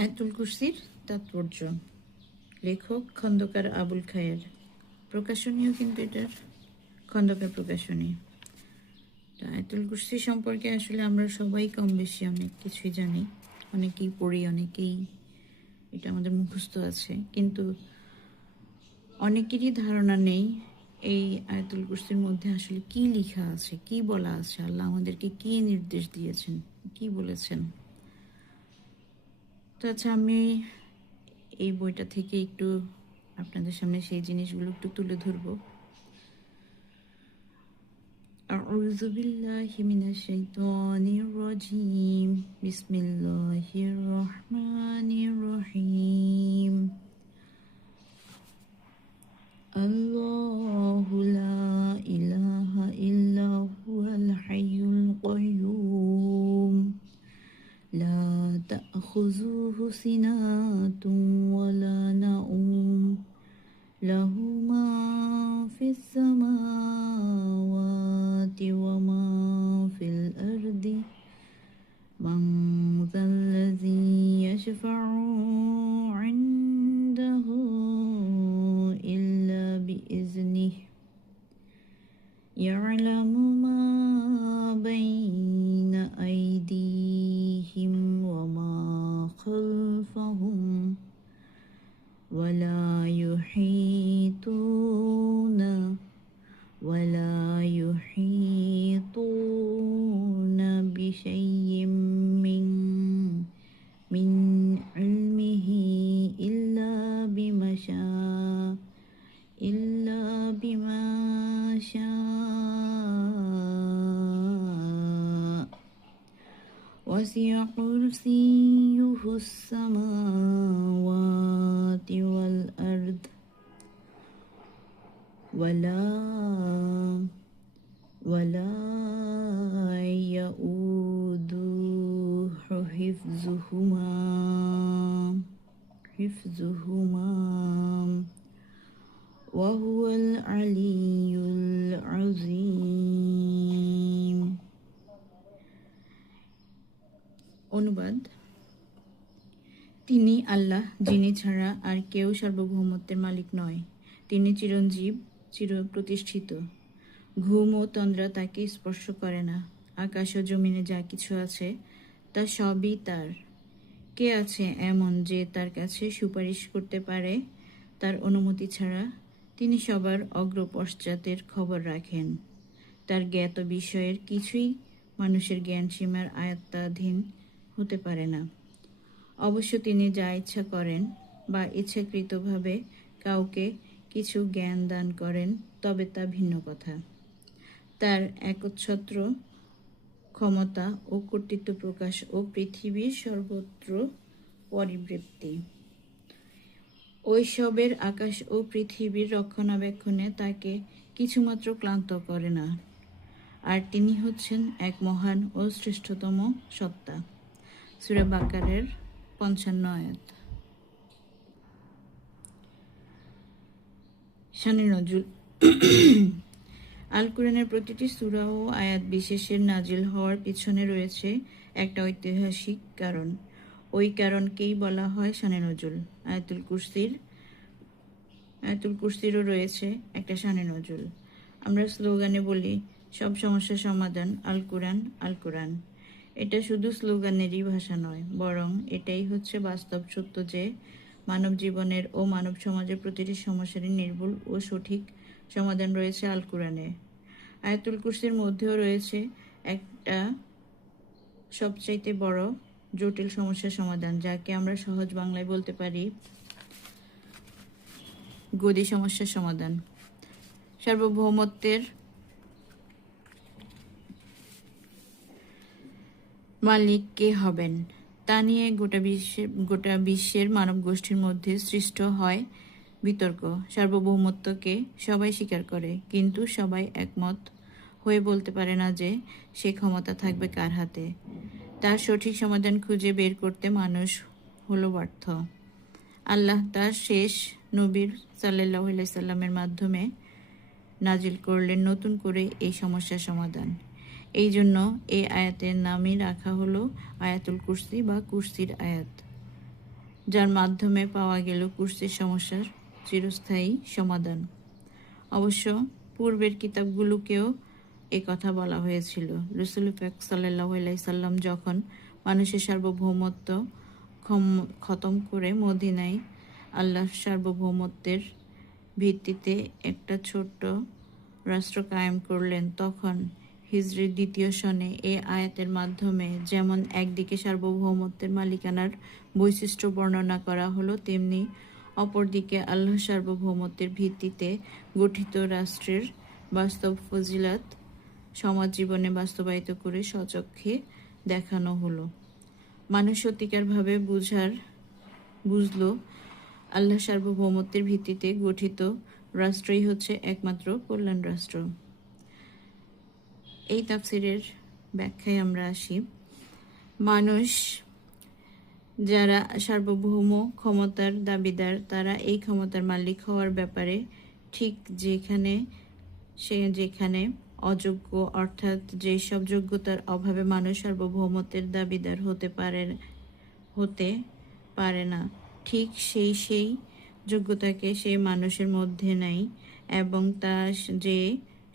আয়াতুল কুরসির তাৎপর্য। লেখক খন্দকার আবুল খায়ের। প্রকাশনীও কিন্তু এটার খন্দকার প্রকাশনী। আয়াতুল কুরসি সম্পর্কে আসলে আমরা সবাই কম বেশি অনেক কিছুই জানি, অনেকেই পড়ি, অনেকেই এটা আমাদের মুখস্থ আছে, কিন্তু অনেকেরই ধারণা নেই এই আয়াতুল কুরসির মধ্যে আসলে কি লেখা আছে, কি বলা আছে, আল্লাহ আমাদেরকে কি নির্দেশ দিয়েছেন, কি বলেছেন। তো আচ্ছা, আমি এই বইটা থেকে একটু আপনাদের সামনে সেই জিনিসগুলো একটু তুলে ধরবো। আউযু বিল্লাহি মিনাশ শাইতানির রাজিম। বিসমিল্লাহির রহমানির রহিম। আল্লাহু লা ইলাহা ইল্লা হুয়াল হাইয়ুল কাইয়্যুম লা তা'খুযুহু সিনাতুন ওয়ালা নাওম লাহু মা ফিস সামাওয়াতি ওয়া মা ফিল আরদি মান যাল্লাযী ইয়াশফা'ু 'ইনদাহু ইল্লা বিইজনিহি ইয়া'লামু মা বাইনা আইদিহিম ওয়া মা খালফাহুম ওয়ালা ইউহীতুনা বিশাইইম মিন ইলমিহি ইল্লা বিমা শাআ ওয়াসি'a কুরসিয়্যুহুস সামাওয়াতি ওয়াল আরদ ওয়ালা ইয়াউদুহু হিফযুহুমা ওয়া হুয়াল আলিয়্যুল আযীম। অনুবাদ: তিনি আল্লাহ, যিনি ছাড়া আর কেউ সার্বভৌমত্বের মালিক নয়। তিনি চিরঞ্জীব, চিরপ্রতিষ্ঠিত। ঘুম ও তন্দ্রা তাকে স্পর্শ করে না। আকাশ ও জমিনে যা কিছু আছে তা সবই তার। কে আছে এমন যে তার কাছে সুপারিশ করতে পারে তার অনুমতি ছাড়া? তিনি সবার অগ্রপশ্চাতের খবর রাখেন। তার জ্ঞাত বিষয়ের কিছুই মানুষের জ্ঞান সীমার আয়ত্তাধীন হতে পারে না। অবশ্য তিনি যা ইচ্ছা করেন বা ইচ্ছাকৃতভাবে কাউকে কিছু জ্ঞান দান করেন, তবে তা ভিন্ন কথা। তার একচ্ছত্র ক্ষমতা ও কর্তৃত্ব প্রকাশ ও পৃথিবীর সর্বত্র পরিবৃপ্তি। ঐসবের আকাশ ও পৃথিবীর রক্ষণাবেক্ষণে তাকে কিছুমাত্র ক্লান্ত করে না। আর তিনি হচ্ছেন এক মহান ও শ্রেষ্ঠতম সত্তা। সূরা বাকারার ৫৫ আয়াত। শানে নজুল। আল কুরআনের প্রতিটি সূরা ও আয়াত বিশেষের নাজিল হওয়ার পিছনে রয়েছে একটা ঐতিহাসিক কারণ। ওই কারণকেই বলা হয় শানে নজুল। আয়াতুল কুরসিরও রয়েছে একটা শানে নজুল। আমরা স্লোগানে বলি, সব সমস্যার সমাধান আল কুরআন, আল কুরআন। এটা শুধু স্লোগানেরই ভাষা নয়, বরং এটাই হচ্ছে বাস্তব সত্য যে মানব জীবনের ও মানব সমাজের প্রতিটি সমস্যারই নির্ভুল ও সঠিক সমাধান রয়েছে আল কুরআনে। আয়াতুল কুরসির মধ্যেও রয়েছে একটা সবচাইতে বড় জটিল সমস্যার সমাধান, যাকে আমরা সহজ বাংলায় বলতে পারি গদি সমস্যার সমাধান। সার্বভৌমত্বের মালিক কে হবেন তা নিয়ে গোটা বিশ্বের মানব গোষ্ঠীর মধ্যে সৃষ্ট হয় বিতর্ক। সার্বভৌমত্বকে সবাই স্বীকার করে, কিন্তু সবাই একমত হয়ে বলতে পারে না যে সে ক্ষমতা থাকবে কার হাতে। তার সঠিক সমাধান খুঁজে বের করতে মানুষ হলো ব্যর্থ। আল্লাহ তার শেষ নবীর সাল্লাল্লাহু আলাইহি সাল্লামের মাধ্যমে নাজিল করলেন নতুন করে এই সমস্যার সমাধান। এই জন্য এই আয়াতের নামই রাখা হলো আয়াতুল কুরসি বা কুরসির আয়াত। যার মাধ্যমে পাওয়া গেল কুরসির সমস্যার চিরস্থায়ী সমাধান। অবশ্য পূর্বের কিতাবগুলোকেও এ কথা বলা হয়েছিল। রাসূল পাক সাল্লাল্লাহু আলাইহি সাল্লাম যখন মানুষের সার্বভৌমত্ব খতম করে মদিনায় আল্লাহর সার্বভৌমত্বের ভিত্তিতে একটা ছোট্ট রাষ্ট্র কায়েম করলেন, তখন হিজরির ২য় সনে এই আয়াতের মাধ্যমে যেমন একদিকে সার্বভৌমত্বের মালিকানার বৈশিষ্ট্য বর্ণনা করা হলো, তেমনি অপরদিকে আল্লাহ সার্বভৌমত্বের ভিত্তিতে গঠিত রাষ্ট্রের বাস্তব ফজিলাত সমাজ জীবনে বাস্তবায়িত করে সচক্ষে দেখানো হলো। মানুষ সত্যিকারভাবে বুঝলো আল্লাহ সার্বভৌমত্বের ভিত্তিতে গঠিত রাষ্ট্রই হচ্ছে একমাত্র কল্যাণ রাষ্ট্র। এই তাফসিরের ব্যাখ্যায় আমরা আসি। মানুষ যারা সার্বভৌম ক্ষমতার দাবিদার, তারা এই ক্ষমতার মালিক হওয়ার ব্যাপারে ঠিক যেখানে অযোগ্য, অর্থাৎ যেসব যোগ্যতার অভাবে মানুষ সার্বভৌমত্বের দাবিদার হতে পারে না, ঠিক সেই যোগ্যতাকে সেই মানুষের মধ্যে নাই এবং তা যে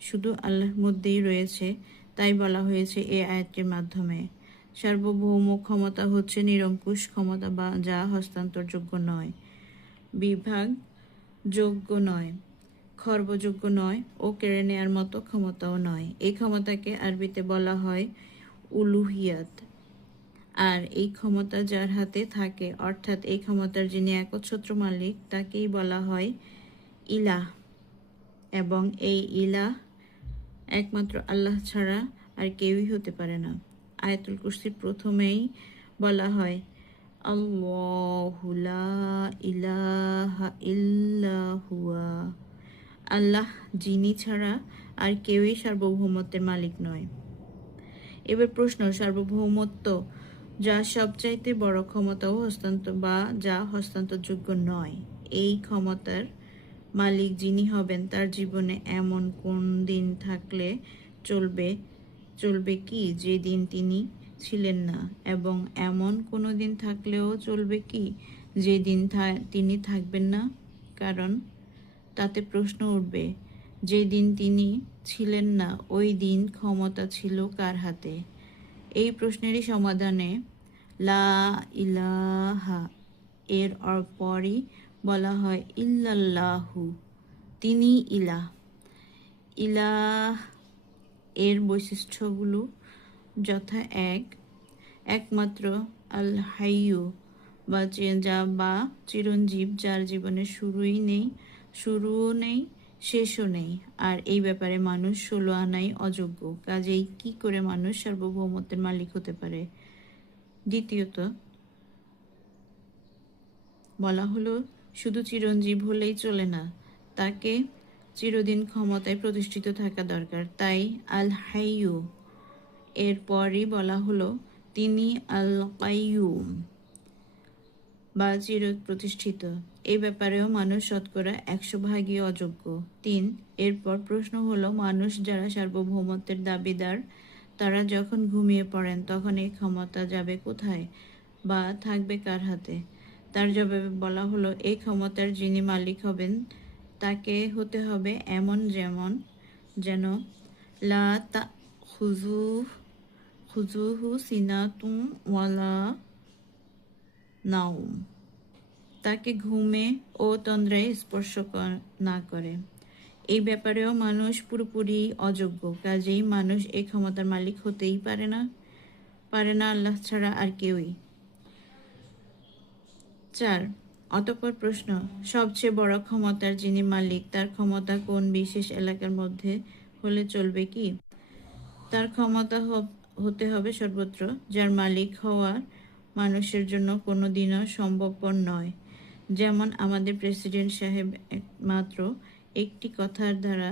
শুধু আল্লাহর মধ্যেই রয়েছে, তাই বলা হয়েছে এই আয়াতটির মাধ্যমে। সার্বভৌম ক্ষমতা হচ্ছে নিরঙ্কুশ ক্ষমতা বা যা হস্তান্তরযোগ্য নয়, বিভাগযোগ্য নয়, খর্বযোগ্য নয় ও কেড়ে নেয়ার মতো ক্ষমতাও নয়। এই ক্ষমতাকে আরবিতে বলা হয় উলুহিয়াত। আর এই ক্ষমতা যার হাতে থাকে, অর্থাৎ এই ক্ষমতার যিনি একচ্ছত্র মালিক, তাকেই বলা হয় ইলাহ। এবং এই ইলাহ একমাত্র আল্লাহ ছাড়া আর কেউই হতে পারে না। আয়াতুল কুরসির প্রথমেই বলা হয় আল্লাহু লা ইলাহা ইল্লা হুয়া, আল্লাহ যিনি ছাড়া আর কেউই সার্বভৌমত্বের মালিক নয়। এবার প্রশ্ন, সার্বভৌমত্ব যা সবচাইতে বড় ক্ষমতাও যা হস্তান্তরযোগ্য নয়, এই ক্ষমতার মালিক যিনি হবেন, তার জীবনে এমন কোন দিন থাকলে চলবে কি যে দিন তিনি ছিলেন না, এবং এমন কোনো দিন থাকলেও চলবে কি যে দিন তিনি থাকবেন না? কারণ তাতে প্রশ্ন উঠবে, যে দিন তিনি ছিলেন না ওই দিন ক্ষমতা ছিল কার হাতে? এই প্রশ্নেরই সমাধানে লা ইলাহা এর পরই বলা হয় ইল্লাল্লাহু, তিনি ইলাহ। ইলাহ এর বৈশিষ্ট্যগুলো যথা একমাত্র আল হাইয়ু বা চিরঞ্জীব, যার জীবনের শুরুও নেই শেষও নেই। আর এই ব্যাপারে মানুষ 16 আনাই অযোগ্য। কাজেই কি করে মানুষ সার্বভৌমত্বের মালিক হতে পারে? দ্বিতীয়ত বলা হলো শুধু চিরঞ্জীব হলেই চলে না, তাকে চিরদিন ক্ষমতায় প্রতিষ্ঠিত থাকা দরকার। তাই আল হাইয়ু এর পরই বলা হলো তিনি আল কাইয়ুম বা চির প্রতিষ্ঠিত। এই ব্যাপারেও মানুষ শতকরা 100% অযোগ্য। 3, এরপর প্রশ্ন হলো, মানুষ যারা সার্বভৌমত্বের দাবিদার, তারা যখন ঘুমিয়ে পড়েন তখন এই ক্ষমতা যাবে কোথায় বা থাকবে কার হাতে? তার জবাবে বলা হলো, এই ক্ষমতার যিনি মালিক হবেন তাকে হতে হবে এমন যেন লা খুজুহু সিনাতুন ওয়ালা নাউম, তাকে ঘুমে ও তন্দ্রায় স্পর্শ না করে। এই ব্যাপারেও মানুষ পুরোপুরি অযোগ্য। কাজেই মানুষ এই ক্ষমতার মালিক হতেই পারে না আল্লাহ ছাড়া আর কেউই। 4, অতঃপর প্রশ্ন, সবচেয়ে বড় ক্ষমতার যিনি মালিক, তার ক্ষমতা কোন বিশেষ এলাকার মধ্যে হলে চলবে কি? তার ক্ষমতা হতে হবে সর্বত্র, যার মালিক হওয়া মানুষের জন্য কোনো দিনও সম্ভবপর নয়। যেমন আমাদের প্রেসিডেন্ট সাহেব মাত্র একটি কথার দ্বারা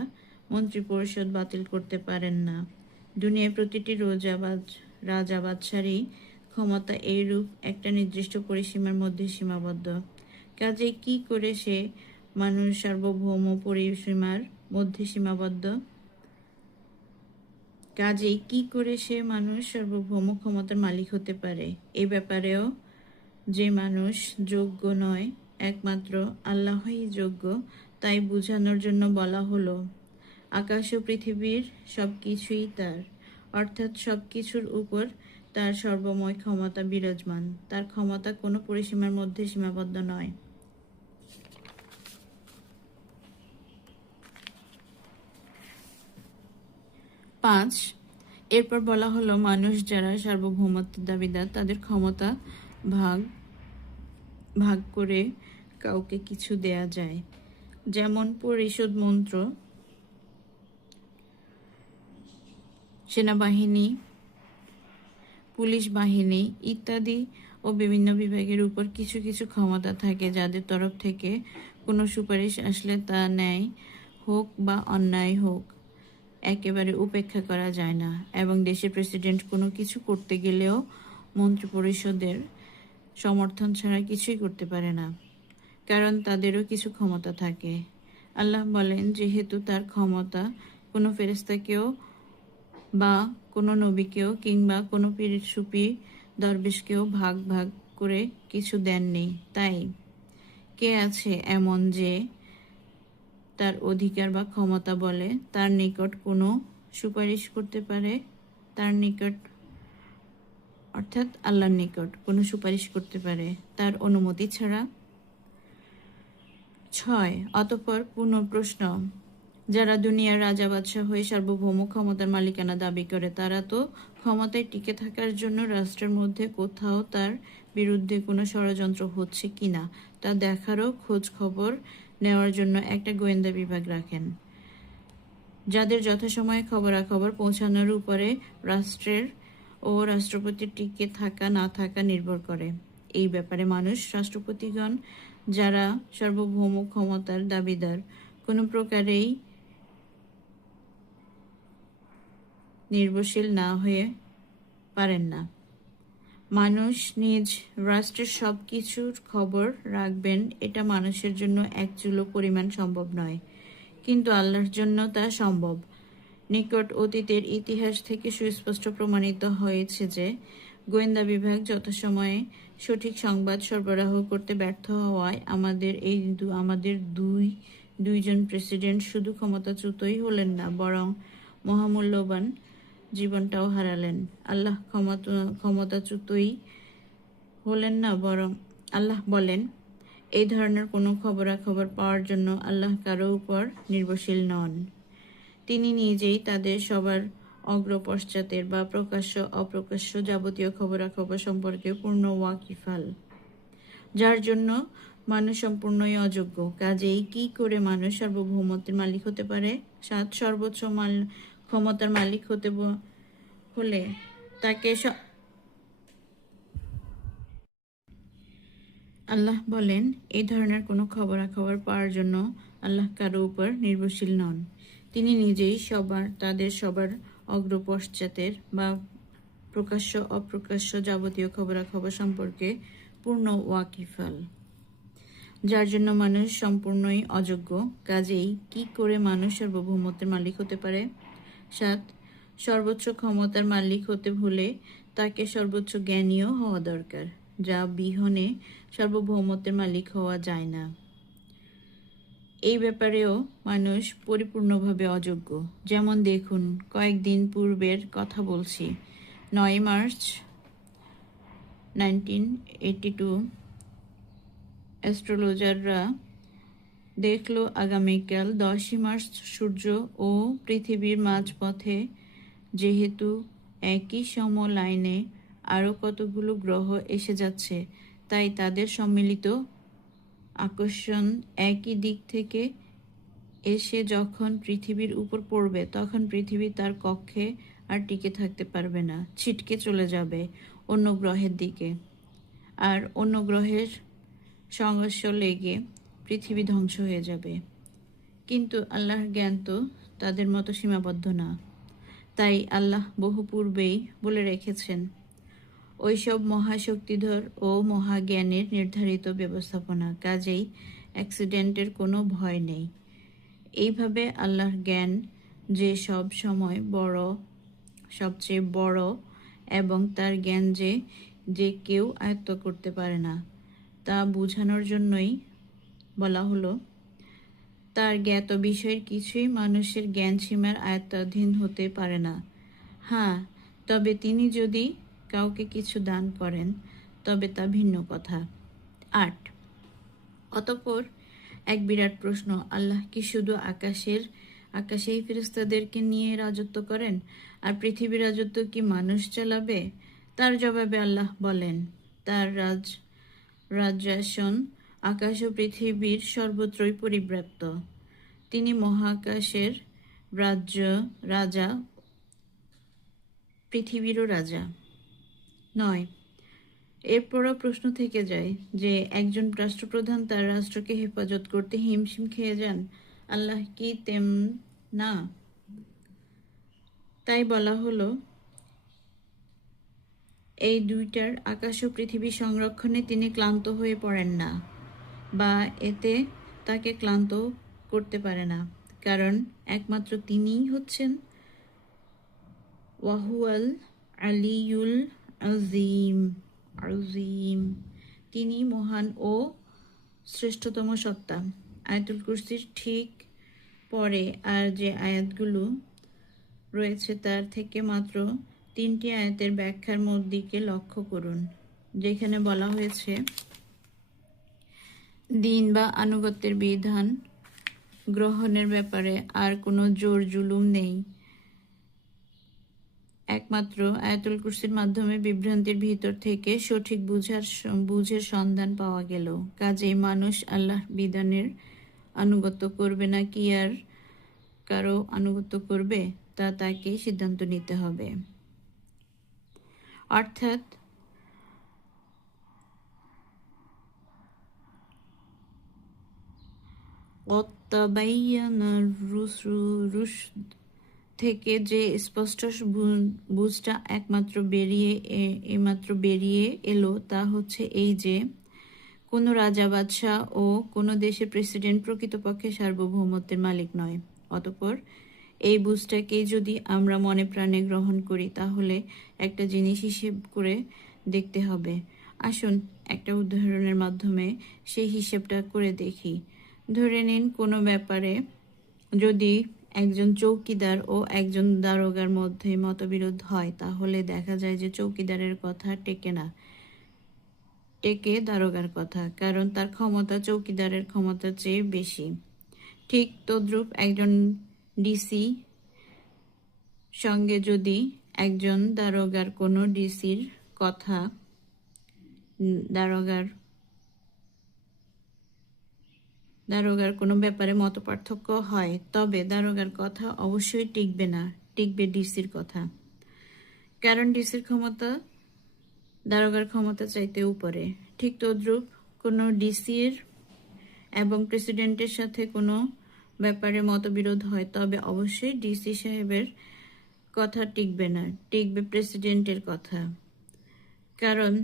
মন্ত্রিপরিষদ বাতিল করতে পারেন না। দুনিয়ার প্রতিটি রাজা বাদশারই ক্ষমতা এইরূপ একটা নির্দিষ্ট পরিসীমার মধ্যে সীমাবদ্ধ। কাজেই কি করে সে মানুষ সার্বভৌম পরিসীমার মধ্যে সীমাবদ্ধ? কাজেই কি করে সে মানুষ সার্বভৌম ক্ষমতার মালিক হতে পারে? এই ব্যাপারেও যে মানুষ যোগ্য নয়, একমাত্র আল্লাহই যোগ্য, তাই বোঝানোর জন্য বলা হলো আকাশ ও পৃথিবীর সব কিছুই তার, অর্থাৎ সব কিছুর উপর তার সর্বময় ক্ষমতা বিরাজমান। তার ক্ষমতা কোনো পরিসীমার মধ্যে সীমাবদ্ধ নয়। 5, এরপর বলা হলো মানুষ যারা সার্বভৌমত্বের দাবিদার তাদের ক্ষমতা ভাগ ভাগ করে কাউকে কিছু দেয়া যায়, যেমন পরিষদ মন্ত্র, সেনাবাহিনী, পুলিশ বাহিনী ইত্যাদি ও বিভিন্ন বিভাগের উপর কিছু কিছু ক্ষমতা থাকে যাদের তরফ থেকে কোনো সুপারিশ আসলে তা ন্যায় হোক বা অন্যায় হোক একেবারে উপেক্ষা করা যায় না, এবং দেশের প্রেসিডেন্ট কোনো কিছু করতে গেলেও মন্ত্রিপরিষদের সমর্থন ছাড়া কিছুই করতে পারে না, কারণ তাদেরও কিছু ক্ষমতা থাকে। আল্লাহ বলেন, যেহেতু তার ক্ষমতা কোনো ফেরেশতাকেও বা কোনো নবীকেও কিংবা কোনো পীর সুফি দরবেশকেও ভাগ ভাগ করে কিছু দেননি, তাই কে আছে এমন যে তার অধিকার বা ক্ষমতা বলে তার নিকট কোনো সুপারিশ করতে পারে, তার নিকট অর্থাৎ আল্লাহর নিকট কোনো সুপারিশ করতে পারে তার অনুমতি ছাড়া? 6, অতঃপর পুনঃ প্রশ্ন, যারা দুনিয়ার রাজা বাদশাহ হয়ে সার্বভৌম ক্ষমতার মালিকানা দাবি করে তারা তো ক্ষমতায় টিকে থাকার জন্য রাষ্ট্রের মধ্যে কোথাও তার বিরুদ্ধে কোনো ষড়যন্ত্র হচ্ছে কিনা তা দেখারও খোঁজ খবর নেওয়ার জন্য একটা গোয়েন্দা বিভাগ রাখেন, যাদের যথাসময়ে খবরাখবর পৌঁছানোর উপরে রাষ্ট্রের ও রাষ্ট্রপতির টিকে থাকা না থাকা নির্ভর করে। এই ব্যাপারে মানুষ রাষ্ট্রপতিগণ যারা সার্বভৌম ক্ষমতার দাবিদার কোনো প্রকারেই নির্ভরশীল না হয়ে পারেন না। মানুষ নিজ রাষ্ট্রের সব কিছুর খবর রাখবেন এটা মানুষের জন্য এক চুলো পরিমাণ সম্ভব নয়, কিন্তু আল্লাহর জন্য তা সম্ভব। নিকট অতীতের ইতিহাস থেকে সুস্পষ্ট প্রমাণিত হয়েছে যে গোয়েন্দা বিভাগ যথাসময়ে সঠিক সংবাদ সরবরাহ করতে ব্যর্থ হওয়ায় আমাদের দুইজন প্রেসিডেন্ট শুধু ক্ষমতাচ্যুতই হলেন না, বরং মহামূল্যবান জীবনটাও হারালেন। আল্লাহ ক্ষমতাচ্যুতই হলেন না, বরং আল্লাহ বলেন, এই ধরনের কোনো খবরাখবর পাওয়ার জন্য আল্লাহ কারো উপর নির্ভরশীল নন। তিনি নিজেই তাদের সবার অগ্রপশ্চাতের বা প্রকাশ্য অপ্রকাশ্য যাবতীয় খবরাখবর সম্পর্কে পূর্ণ ওয়াকিফাল, যার জন্য মানুষ সম্পূর্ণই অযোগ্য। কাজেই কি করে মানুষ সার্বভৌমত্বের মালিক হতে পারে? 7, সর্বোচ্চ ক্ষমতার মালিক হতে হলে তাকে আল্লাহ বলেন, এই ধরনের কোনো খবরাখবর পাওয়ার জন্য আল্লাহ কারো উপর নির্ভরশীল নন। তিনি নিজেই তাদের সবার অগ্রপশ্চাতের বা প্রকাশ্য অপ্রকাশ্য যাবতীয় খবরাখবর সম্পর্কে পূর্ণ ওয়াকিফাল, যার জন্য মানুষ সম্পূর্ণই অযোগ্য। কাজেই কি করে মানুষ সার্বভৌমত্বের মালিক হতে পারে? 7, সর্বোচ্চ ক্ষমতার মালিক হতে হলে তাকে সর্বোচ্চ জ্ঞানীও হওয়া দরকার, যা বিহনে সার্বভৌমত্বের মালিক হওয়া যায় না। এই ব্যাপারেও মানুষ পরিপূর্ণভাবে অযোগ্য। যেমন দেখুন, কয়েকদিন পূর্বের কথা বলছি, 9 মার্চ 1982 অ্যাস্ট্রোলজাররা দেখল আগামীকাল 10 মার্চ সূর্য ও পৃথিবীর মাঝপথে, যেহেতু একই সম লাইনে আরও কতগুলো গ্রহ এসে যাচ্ছে, তাই তাদের সম্মিলিত আকর্ষণ একই দিক থেকে এসে যখন পৃথিবীর উপর পড়বে তখন পৃথিবী তার কক্ষে আর টিকে থাকতে পারবে না, ছিটকে চলে যাবে অন্য গ্রহের দিকে, আর অন্য গ্রহের সংঘর্ষ লেগে পৃথিবী ধ্বংস হয়ে যাবে। কিন্তু আল্লাহর জ্ঞান তো তাদের মতো সীমাবদ্ধ না, তাই আল্লাহ বহু পূর্বেই বলে রেখেছেন ওইসব মহাশক্তিধর ও মহাজ্ঞানের নির্ধারিত ব্যবস্থাপনা, কাজেই অ্যাক্সিডেন্টের কোনো ভয় নেই। এইভাবে আল্লাহর জ্ঞান যে সব সময় সবচেয়ে বড়, এবং তার জ্ঞান যে যে কেউ আয়ত্ত করতে পারে না, তা বোঝানোর জন্যই বলা হলো, তার জ্ঞাত বিষয়ের কিছুই মানুষের জ্ঞান সীমার আয়ত্তাধীন হতে পারে না। হ্যাঁ, তবে তিনি যদি কাউকে কিছু দান করেন তবে তা ভিন্ন কথা। ৮। অতঃপর এক বিরাট প্রশ্ন, আল্লাহ কি শুধু আকাশেই ফেরেশতাদেরকে নিয়ে রাজত্ব করেন, আর পৃথিবীর রাজত্ব কি মানুষ চালাবে? তার জবাবে আল্লাহ বলেন, তার রাজ্যাসন আকাশ ও পৃথিবীর সর্বত্রই পরিব্যাপ্ত। তিনি মহাকাশের রাজা, পৃথিবীরও রাজা। ৯। এরপরও প্রশ্ন থেকে যায় যে একজন রাষ্ট্রপ্রধান তার রাষ্ট্রকে হেফাজত করতে হিমশিম খেয়ে যান, আল্লাহ কি তেম না? তাই বলা হলো, এই দুইটার আকাশ ও পৃথিবী সংরক্ষণে তিনি ক্লান্ত হয়ে পড়েন না, বা এতে তাকে ক্লান্ত করতে পারে না, কারণ একমাত্র তিনিই হচ্ছেন ওয়াহুয়াল আলিয়ুল আজিম। তিনি মহান ও শ্রেষ্ঠতম সত্তা। আয়াতুল কুরসির ঠিক পরে আর যে আয়াতগুলো রয়েছে তার থেকে মাত্র 3টি আয়াতের ব্যাখ্যার দিকে লক্ষ্য করুন, যেখানে বলা হয়েছে, দিন বা আনুগত্যের বিধান গ্রহণের ব্যাপারে আর কোনো জোর জুলুম নেই। একমাত্র আয়াতুল কুরসির মাধ্যমে বিভ্রান্তির ভিতর থেকে সঠিক বুঝের সন্ধান পাওয়া গেল। কাজেই মানুষ আল্লাহর বিধানের আনুগত্য করবে না কি আর কারো আনুগত্য করবে, তা তাকেই সিদ্ধান্ত নিতে হবে। অর্থাৎ থেকে যে স্পষ্ট বুঝটা এইমাত্র বেরিয়ে এলো, তা হচ্ছে এই যে কোনো রাজা, বাদশাহ ও কোনো দেশের প্রেসিডেন্ট প্রকৃতপক্ষে সার্বভৌমত্বের মালিক নয়। অতঃপর এই বুঝটাকেই যদি আমরা মনে প্রাণে গ্রহণ করি, তাহলে একটা জিনিস হিসেব করে দেখতে হবে। আসুন একটা উদাহরণের মাধ্যমে সেই হিসেবটা করে দেখি। ধরে নিন, কোনো ব্যাপারে যদি একজন চৌকিদার ও একজন দারোগার মধ্যে মতবিরোধ হয়, তাহলে দেখা যায় যে চৌকিদারের কথা টেকে দারোগার কথা, কারণ তার ক্ষমতা চৌকিদারের ক্ষমতার চেয়ে বেশি। ঠিক তদ্রূপ একজন ডিসি সঙ্গে যদি একজন দারোগার কোনো ডিসির কথা দারোগার কোনো ব্যাপারে মতপার্থক্য হয়, তবে দারোগার কথা অবশ্যই টিকবে না, টিকবে ডিসির কথা, কারণ ডিসির ক্ষমতা দারোগার ক্ষমতা চাইতে উপরে। ঠিক তদ্রূপ কোনো ডিসির এবং প্রেসিডেন্টের সাথে কোনো ব্যাপারে মতবিরোধ হয়, তবে অবশ্যই ডিসি সাহেবের কথা টিকবে না, টিকবে প্রেসিডেন্টের কথা, কারণ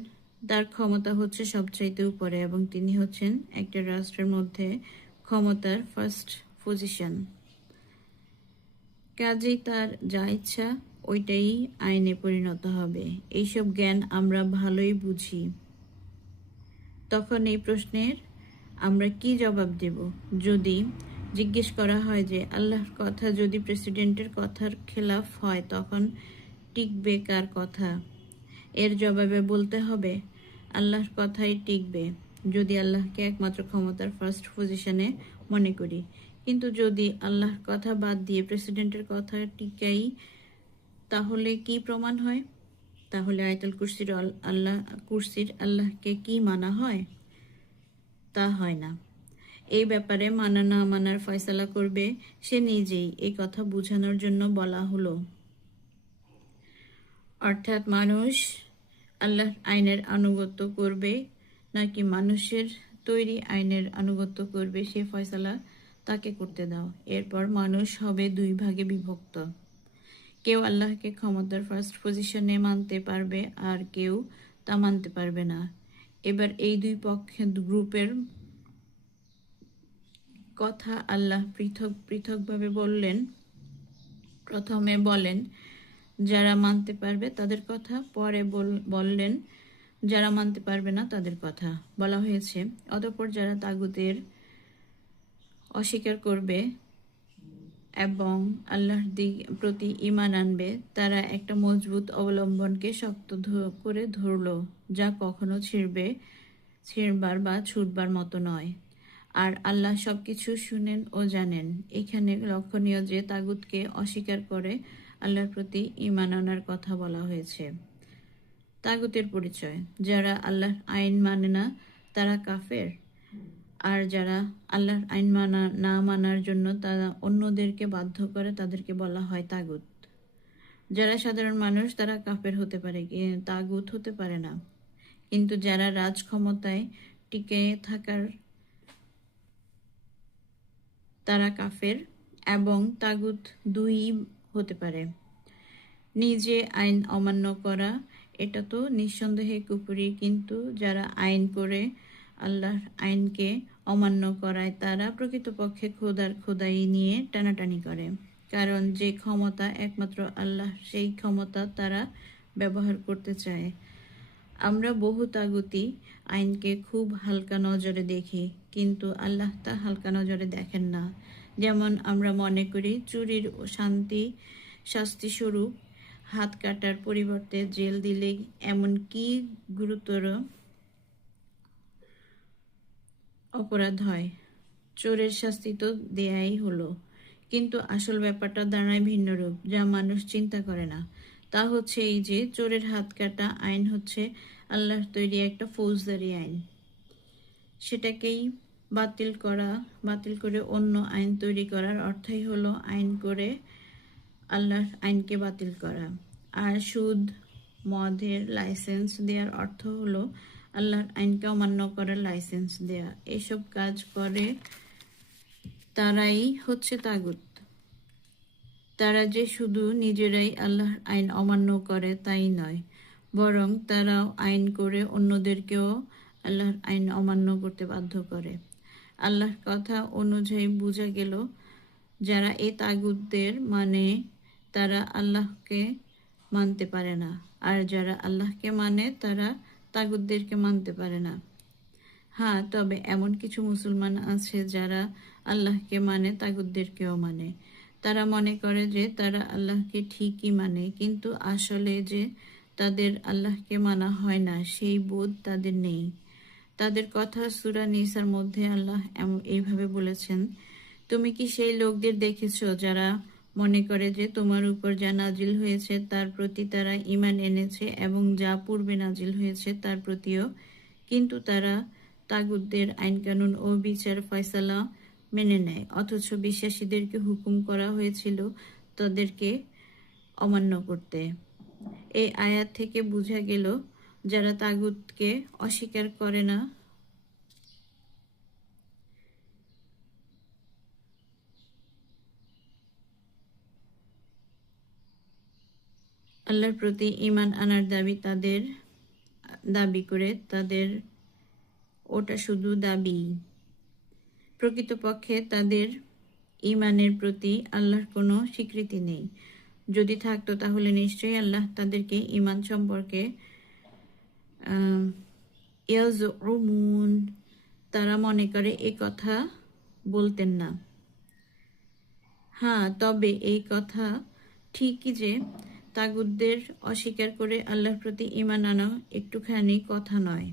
তার ক্ষমতা হচ্ছে সবচাইতে উপরে এবং তিনি হচ্ছেন একটা রাষ্ট্রের মধ্যে ক্ষমতার ফার্স্ট পজিশন। কাজেই তার যা ইচ্ছা ওইটাই আইনে পরিণত হবে। এইসব জ্ঞান আমরা ভালোই বুঝি। তখন এই প্রশ্নের আমরা কি জবাব দেব? যদি জিজ্ঞেস করা হয় যে আল্লাহর কথা যদি প্রেসিডেন্টের কথার খেলাফ হয়, তখন টিকবে কার কথা? এর জবাবে বলতে হবে, আল্লাহর কথাই টিকবে, যদি আল্লাহকে একমাত্র ক্ষমতার ফার্স্ট পজিশনে মনে করি। কিন্তু যদি আল্লাহর কথা বাদ দিয়ে প্রেসিডেন্টের কথা টিকাই, তাহলে কি প্রমাণ হয়? তাহলে আয়াতুল কুরসির আল্লাহকে কি মানা হয়? তা হয় না। এই ব্যাপারে মানা না মানার ফয়সালা করবে সে নিজেই। এই কথা বোঝানোর জন্য বলা হলো। অর্থাৎ মানুষ আল্লাহর আইনের আনুগত্য করবে নাকি মানুষের তৈরি আইনের আনুগত্য করবে, সে ফয়সালা তাকে করতে দাও। এরপর মানুষ হবে 2 ভাগে বিভক্ত। কেউ আল্লাহকে ক্ষমতার ফার্স্ট পজিশনে মানতে পারবে আর কেউ তা মানতে পারবে না। এবার এই 2 পক্ষের গ্রুপের কথা আল্লাহ পৃথকভাবে বললেন। প্রথমে বলেন যারা মানতে পারবে তাদের কথা, পরে বললেন যারা মানতে পারবে না তাদের কথা বলা হয়েছে। অতঃপর যারা তাগুতের অস্বীকার করবে এবং আল্লাহর প্রতি ঈমান আনবে, তারা একটা মজবুত অবলম্বনকে শক্ত করে ধরল, যা কখনো ছিঁড়বার বা ছুটবার মতো নয়। আর আল্লাহ সবকিছু শুনেন ও জানেন। এখানে লক্ষণীয় যে তাগুতকে অস্বীকার করে আল্লাহর প্রতি ঈমান আনার কথা বলা হয়েছে। তাগুতের পরিচয়: যারা আল্লাহর আইন মানে না তারা কাফের, আর যারা আল্লাহর আইন না মানার জন্য তারা অন্যদেরকে বাধ্য করে তাদেরকে বলা হয় তাগুত। যারা সাধারণ মানুষ তারা কাফের হতে পারে, তাগুত হতে পারে না। কিন্তু যারা রাজ ক্ষমতায় টিকে থাকার তারা কাফের এবং তাগুত দুই হতে পারে। নিজে আইন অমান্য করা এটা তো নিঃসন্দেহে কুফরি, কিন্তু যারা আইন করে আল্লাহর আইনকে অমান্য করায় তারা প্রকৃতপক্ষে খোদাই নিয়ে টানাটানি করে। কারণ যে ক্ষমতা একমাত্র আল্লাহ, সেই ক্ষমতা তারা ব্যবহার করতে চায়। আমরা বহু তাগুতি আইনকে খুব হালকা নজরে দেখি, কিন্তু আল্লাহ তা হালকা নজরে দেখেন না। যেমন আমরা মনে করি চুরির শাস্তি স্বরূপ হাত কাটার পরিবর্তে জেল দিলে এমন কি গুরুতর অপরাধ হয়, চোরের শাস্তি তো দেয়াই হলো। কিন্তু আসল ব্যাপারটা দাঁড়ায় ভিন্ন রূপ, যা মানুষ চিন্তা করে না। তা হচ্ছে এই যে চোরের হাত কাটা আইন হচ্ছে আল্লাহর তৈরি একটা ফৌজদারি আইন। সেটাকেই বাতিল করে অন্য আইন তৈরি করার অর্থই হলো আইন করে আল্লাহর আইনকে বাতিল করা। আর সুদ মদের লাইসেন্স দেওয়ার অর্থ হলো আল্লাহর আইনকে অমান্য করার লাইসেন্স দেয়া। এসব কাজ করে তারাই হচ্ছে তাগুত। তারা যে শুধু নিজেরাই আল্লাহর আইন অমান্য করে তাই নয়, বরং তারাও আইন করে অন্যদেরকেও আল্লাহর আইন অমান্য করতে বাধ্য করে। আল্লাহর কথা অনুযায়ী বোঝা গেল, যারা এই তাগুতদের মানে তারা আল্লাহকে মানতে পারে না, আর যারা আল্লাহকে মানে তারা তাগুতদেরকে মানতে পারে না। হ্যাঁ, তবে এমন কিছু মুসলমান আছে যারা আল্লাহকে মানে, তাগুতদেরকেও মানে। তারা মনে করে যে তারা আল্লাহকে ঠিকই মানে, কিন্তু আসলে যে তাদের আল্লাহকে মানা হয় না সেই বোধ তাদের নেই। তাদের কথা সূরা নিসার মধ্যে আল্লাহ এইভাবে বলেছেন, তুমি কি সেই লোকদের দেখেছ যারা মনে করে যে তোমার উপর যা নাজিল হয়েছে তার প্রতি তারা ঈমান এনেছে এবং যা পূর্বে নাজিল হয়েছে তার প্রতিও, কিন্তু তারা তাগুতদের আইনকানুন ও বিচার ফয়সালা মেনে নেয়, অথচ বিশ্বাসীদেরকে হুকুম করা হয়েছিল তাদেরকে অমান্য করতে। এই আয়াত থেকে বোঝা গেল, যারা তাগুতকে অস্বীকার করে না আল্লাহর প্রতি ঈমান আনার দাবি করে তাদের ওটা শুধু দাবি। প্রকৃতপক্ষে তাদের ঈমানের প্রতি আল্লাহর কোনো স্বীকৃতি নেই। যদি থাকতো তাহলে নিশ্চয়ই আল্লাহ তাদেরকে ঈমান সম্পর্কে ইয়াজউমুন, তারা মনে করে এ কথা বলতেন না। হ্যাঁ, তবে এই কথা ঠিকই যে তাগুতদের অস্বীকার করে আল্লাহর প্রতি ঈমান আনা একটুখানি কথা নয়,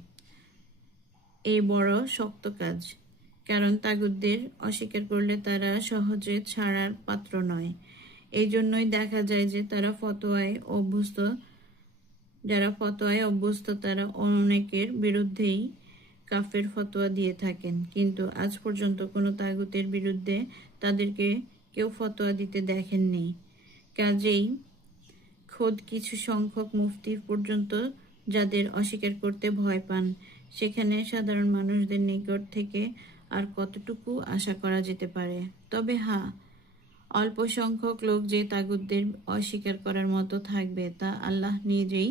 এ বড় শক্ত কাজ। কারণ তাগুতদের অস্বীকার করলে তারা সহজে ছাড়ার পাত্র নয়। এই জন্যই দেখা যায় যে যারা ফতোয়ায় অভ্যস্ত তারা অনেকের বিরুদ্ধেই কাফের ফতোয়া দিয়ে থাকেন, কিন্তু আজ পর্যন্ত কোনো তাগুতের বিরুদ্ধে তাদেরকে কেউ ফতোয়া দিতে দেখেননি। কাজেই খোদ কিছু সংখ্যক মুফতি পর্যন্ত যাদের অস্বীকার করতে ভয় পান, সেখানে সাধারণ মানুষদের নিকট থেকে আর কতটুকু আশা করা যেতে পারে? তবে হ্যাঁ, অল্প সংখ্যক লোক যে তাগুতদের অস্বীকার করার মতো থাকবে তা আল্লাহ নিজেই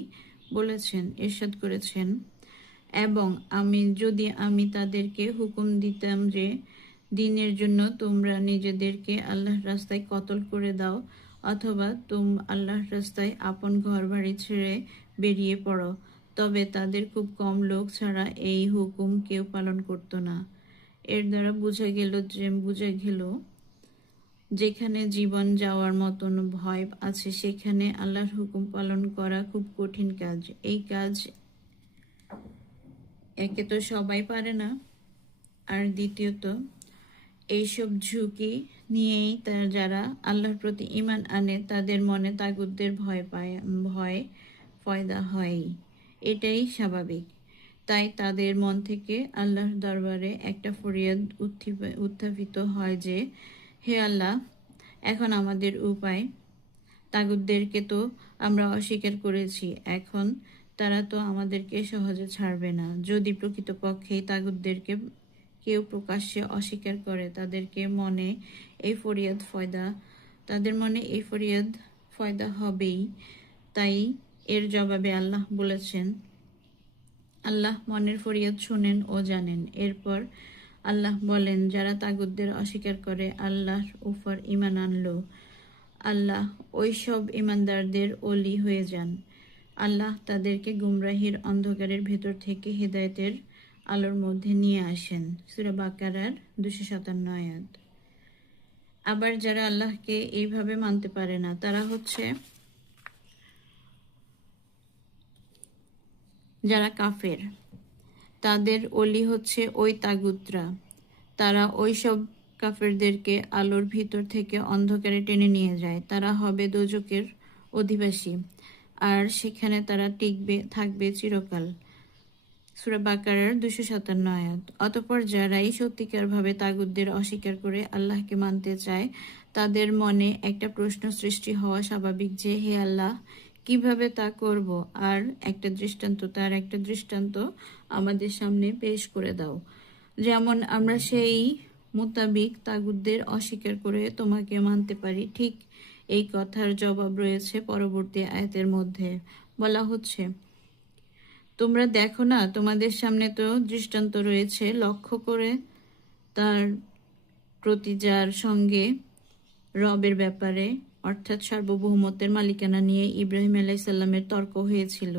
বলেছেন, ইরশাদ করেছেন, এবং যদি আমি তাদেরকে হুকুম দিতাম যে দিনের জন্য তোমরা নিজেদেরকে আল্লাহর রাস্তায় কতল করে দাও, অথবা আল্লাহর রাস্তায় আপন ঘর বাড়ি ছেড়ে বেরিয়ে পড়ো, তবে তাদের খুব কম লোক ছাড়া এই হুকুম কেউ পালন করত না। এর দ্বারা বোঝা গেল যেখানে জীবন যাওয়ার মতন ভয় আছে সেখানে আল্লাহর হুকুম পালন করা খুব কঠিন কাজ। এই কাজ একে তো সবাই পারে না, আর দ্বিতীয়ত এইসব ঝুঁকি নিয়েই যারা আল্লাহর প্রতি ঈমান আনে তাদের মনে তাগুতদের ভয় পয়দা হয়। এটাই স্বাভাবিক। তাই তাদের মন থেকে আল্লাহর দরবারে একটা ফরিয়াদ উত্থাপিত হয় যে, হে আল্লাহ, এখন আমাদের উপায়। তাগুতদেরকে তো আমরা অস্বীকার করেছি, এখন তারা তো আমাদেরকে সহজে ছাড়বে না। যদি প্রকৃতপক্ষেই তাগুতদেরকে কেউ প্রকাশ্যে অস্বীকার করে তাদের মনে এই ফরিয়াদ ফয়দা হবেই। তাই এর জবাবে আল্লাহ বলেছেন, আল্লাহ মনের ফরিয়াদ শুনেন ও জানেন। এরপর আল্লাহ বলেন, যারা তাগুতদের অস্বীকার করে আল্লাহর উপর ঈমান আনলো, আল্লাহ ওই সব ঈমানদারদের ওলি হয়ে যান। আল্লাহ তাদেরকে গুমরাহির অন্ধকারের ভেতর থেকে হিদায়াতের আলোর মধ্যে নিয়ে আসেন। সূরা বাকারার 257 আয়াত। আবার যারা আল্লাহকে এইভাবে মানতে পারে না তারা হচ্ছে যারা কাফের। তাদের ওলি হচ্ছে ওই তাগুতরা। তারা ওই সব কাফেরদেরকে আলোর ভিতর থেকে অন্ধকারে টেনে নিয়ে যায়। তারা হবে দোজখের অধিবাসী, আর সেখানে তারা থাকবে চিরকাল। সূরা বাকারার 257 আয়াত। অতঃপর যারাই সত্যিকারভাবে তাগুতদের অস্বীকার করে আল্লাহকে মানতে চায় তাদের মনে একটা প্রশ্ন সৃষ্টি হওয়া স্বাভাবিক যে, হে আল্লাহ, কিভাবে তা করব? আর তার একটা দৃষ্টান্ত আমাদের সামনে পেশ করে দাও, যেমন আমরা সেই মোতাবিক তাগুতদের অস্বীকার করে তোমাকে মানতে পারি। ঠিক এই কথার জবাব রয়েছে পরবর্তী আয়াতের মধ্যে। বলা হচ্ছে, তোমরা দেখো না, তোমাদের সামনে তো দৃষ্টান্ত রয়েছে। লক্ষ্য করে তার প্রতি যার সঙ্গে রবের ব্যাপারে অর্থাৎ সার্বভৌমত্বের মালিকানা নিয়ে ইব্রাহিম আলাইসাল্লামের তর্ক হয়েছিল,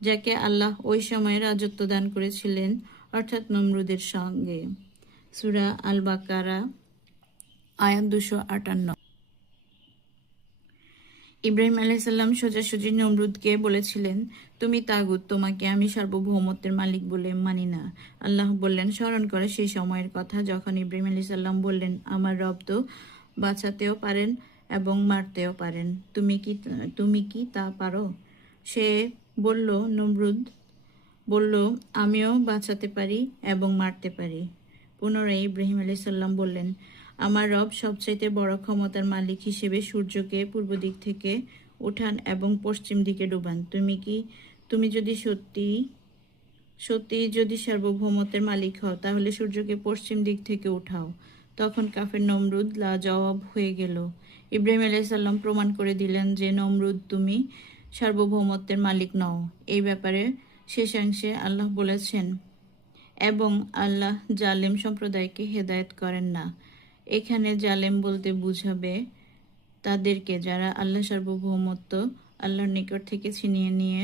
যাকে আল্লাহ ওই সময়ে রাজত্ব দান করেছিলেন, অর্থাৎ নমরুদের সঙ্গে। সূরা আল বাকারা আয়াত 258। ইব্রাহিম আলাইসাল্লাম সোজাসুজি নমরুদকে বলেছিলেন, তুমি তাগুত, তোমাকে আমি সার্বভৌমত্বের মালিক বলে মানি না। আল্লাহ বললেন, স্মরণ করে সেই সময়ের কথা যখন ইব্রাহিম আলাইসাল্লাম বললেন, আমার রব তো বাঁচাতেও পারেন এবং মারতেও পারেন, তুমি কি তা পারো? সে বলল, নমরুদ বলল, আমিও বাঁচাতে পারি এবং মারতে পারি। পুনরায় ইব্রাহিম আলাইসাল্লাম বললেন, আমার রব সবচাইতে বড় ক্ষমতার মালিক হিসেবে সূর্যকে পূর্ব দিক থেকে উঠান এবং পশ্চিম দিকে ডুবান। তুমি যদি সত্যি যদি সার্বভৌমত্বের মালিক হও তাহলে সূর্যকে পশ্চিম দিক থেকে উঠাও। তখন কাফের নমরুদ লাজবাব হয়ে গেল। ইব্রাহিম আলাইসাল্লাম প্রমাণ করে দিলেন যে, নমরুদ, তুমি সার্বভৌমত্বের মালিক নও। এই ব্যাপারে শেষাংশে আল্লাহ বলেছেন, এবং আল্লাহ জালেম সম্প্রদায়কে হেদায়েত করেন না। এখানে জালেম বলতে বুঝাবে তাদেরকে যারা আল্লাহ সার্বভৌমত্ব আল্লাহর নিকট থেকে ছিনিয়ে নিয়ে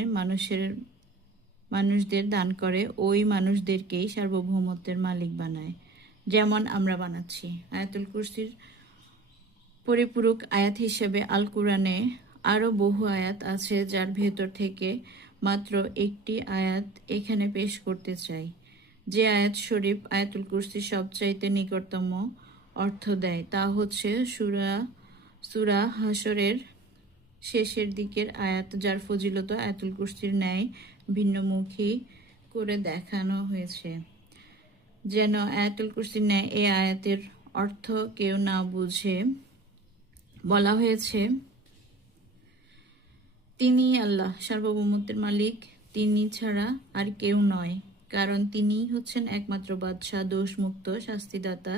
মানুষদের দান করে, ওই মানুষদেরকেই সার্বভৌমত্বের মালিক বানায়, যেমন আমরা বানাচ্ছি। আয়াতুল কুরসির পরিপূরক আয়াত হিসেবে আল কুরআনে আরও বহু আয়াত আছে, যার ভেতর থেকে মাত্র একটি আয়াত এখানে পেশ করতে চাই। যে আয়াত শরীফ আয়াতুল কুরসির সবচাইতে নিকটতম অর্থ দেয় তা হচ্ছে সূরা হাশরের শেষের দিকের আয়াত, যার ফজিলত আয়াতুল কুরসির ন্যায় ভিন্নমুখী করে দেখানো হয়েছে, যেন আয়াতুল কুরসির ন্যায় এই আয়াতের অর্থ কেউ না বুঝে। বলা হয়েছে, তিনিই আল্লাহ, সার্বভৌমত্বের মালিক, তিনি ছাড়া আর কেউ নয়, কারণ তিনিই হচ্ছেন একমাত্র বাদশাহ, দোষমুক্ত, শাস্তিদাতা,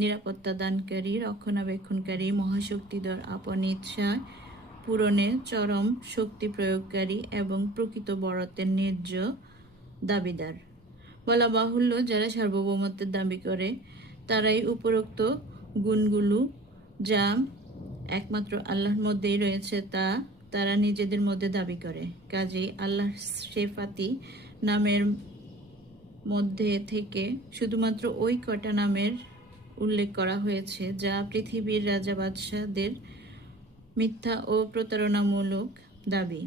নিরাপত্তা দানকারী, রক্ষণাবেক্ষণকারী, মহাশক্তিধর, আপন ইচ্ছা পূরণে চরম শক্তি প্রয়োগকারী এবং প্রকৃত বড়ত্বের ন্যায্য দাবিদার। বলা বাহুল্য, যারা সার্বভৌমত্বের দাবি করে তারাই উপরোক্ত গুণগুলো যা একমাত্র আল্লাহর মধ্যেই রয়েছে তা তারা নিজেদের মধ্যে দাবি করে। কাজেই আল্লাহর সেফাতি নামের মধ্যে থেকে শুধুমাত্র ওই কটা নামের উল্লেখ করা হয়েছে যা পৃথিবীর রাজা বাদশাহদের মিথ্যা ও প্রতারণামূলক দাবি।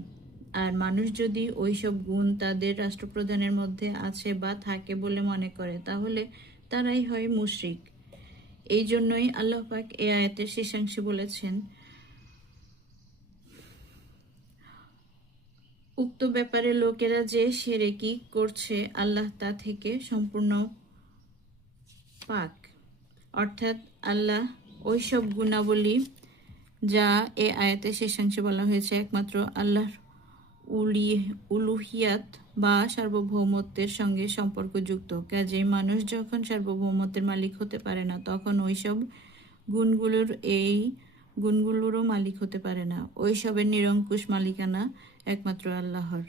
আর মানুষ যদি ওইসব গুণ তাদের রাষ্ট্রপ্রধানের মধ্যে আছে বা থাকে বলে মনে করে, তাহলে তারাই হয় মুশরিক। এই জন্যই আল্লাহ পাক এই আয়াতের শেষাংশে বলেছেন, উক্ত ব্যাপারে লোকেরা যে শিরকি করছে আল্লাহ তা থেকে সম্পূর্ণ পাক। অর্থাৎ আল্লাহ ওইসব গুণাবলী যা এ আয়াতের শেষাংশে বলা হয়েছে একমাত্র আল্লাহর উলুহিয়াত বা সার্বভৌমত্বের সঙ্গে সম্পর্কযুক্ত। কাজেই মানুষ যখন সার্বভৌমত্বের মালিক হতে পারে না, তখন ওইসব গুণগুলোরও মালিক হতে পারে না। ওইসবের নিরঙ্কুশ মালিকানা একমাত্র আল্লাহর।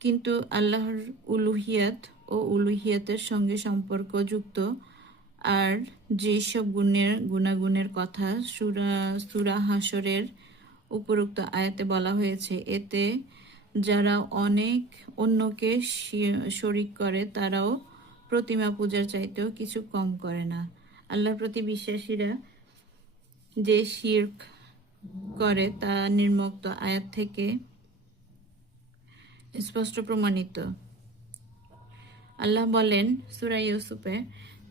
কিন্তু আল্লাহর উলুহিয়াত ও উলুহিয়াতের সঙ্গে সম্পর্কযুক্ত আর যেসব গুণাগুণের কথা সূরা হাশরের উপরোক্ত আয়াতে বলা হয়েছে, এতে যারা অন্যকে শরিক করে তারাও প্রতিমা পূজার চাইতেও কিছু কম করে না। আল্লাহর প্রতি বিশ্বাসীরা যে শিরক করে তা নিম্নোক্ত আয়াত থেকে স্পষ্ট প্রমাণিত। আল্লাহ বলেন সূরা ইউসুফে,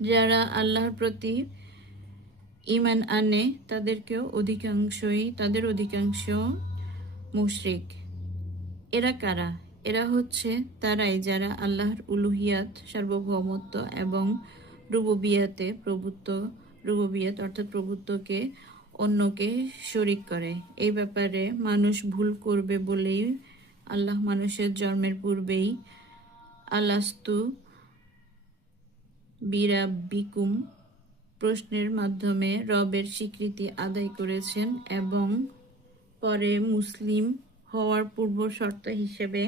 যারা আল্লাহর প্রতি ঈমান আনে তাদের অধিকাংশ মুশরিক। এরা কারা? এরা হচ্ছে তারাই যারা আল্লাহর উলুহিয়াত সার্বভৌমত্ব এবং রুবুবিয়াত অর্থাৎ প্রভুত্বকে অন্যকে শরিক করে। এই ব্যাপারে মানুষ ভুল করবে বলেই আল্লাহ মানুষের জন্মের পূর্বেই আলাস্তু বিরাব্বিকুম প্রশ্নের মাধ্যমে রবের স্বীকৃতি আদায় করেছেন এবং পরে মুসলিম হওয়ার পূর্ব শর্ত হিসেবে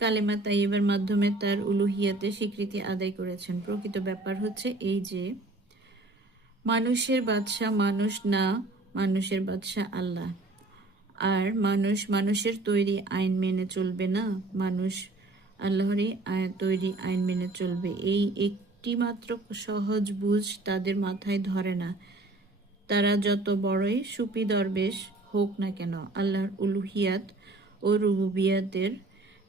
কালেমা তাইয়্যিবার মাধ্যমে তার উলুহিয়াতের স্বীকৃতি আদায় করেছেন। প্রকৃত ব্যাপার হচ্ছে এই যে, মানুষের বাদশাহ মানুষ না, মানুষের বাদশাহ আল্লাহ। আর মানুষের তৈরি আইন মেনে চলবে না, মানুষ আল্লাহরই তৈরি আইন মেনে চলবে। এই একটি মাত্র সহজ বুঝ তাদের মাথায় ধরে না। তারা যত বড়ই সুফি দরবেশ হোক না কেন, আল্লাহর উলুহিয়াত ও রুবুবিয়াতের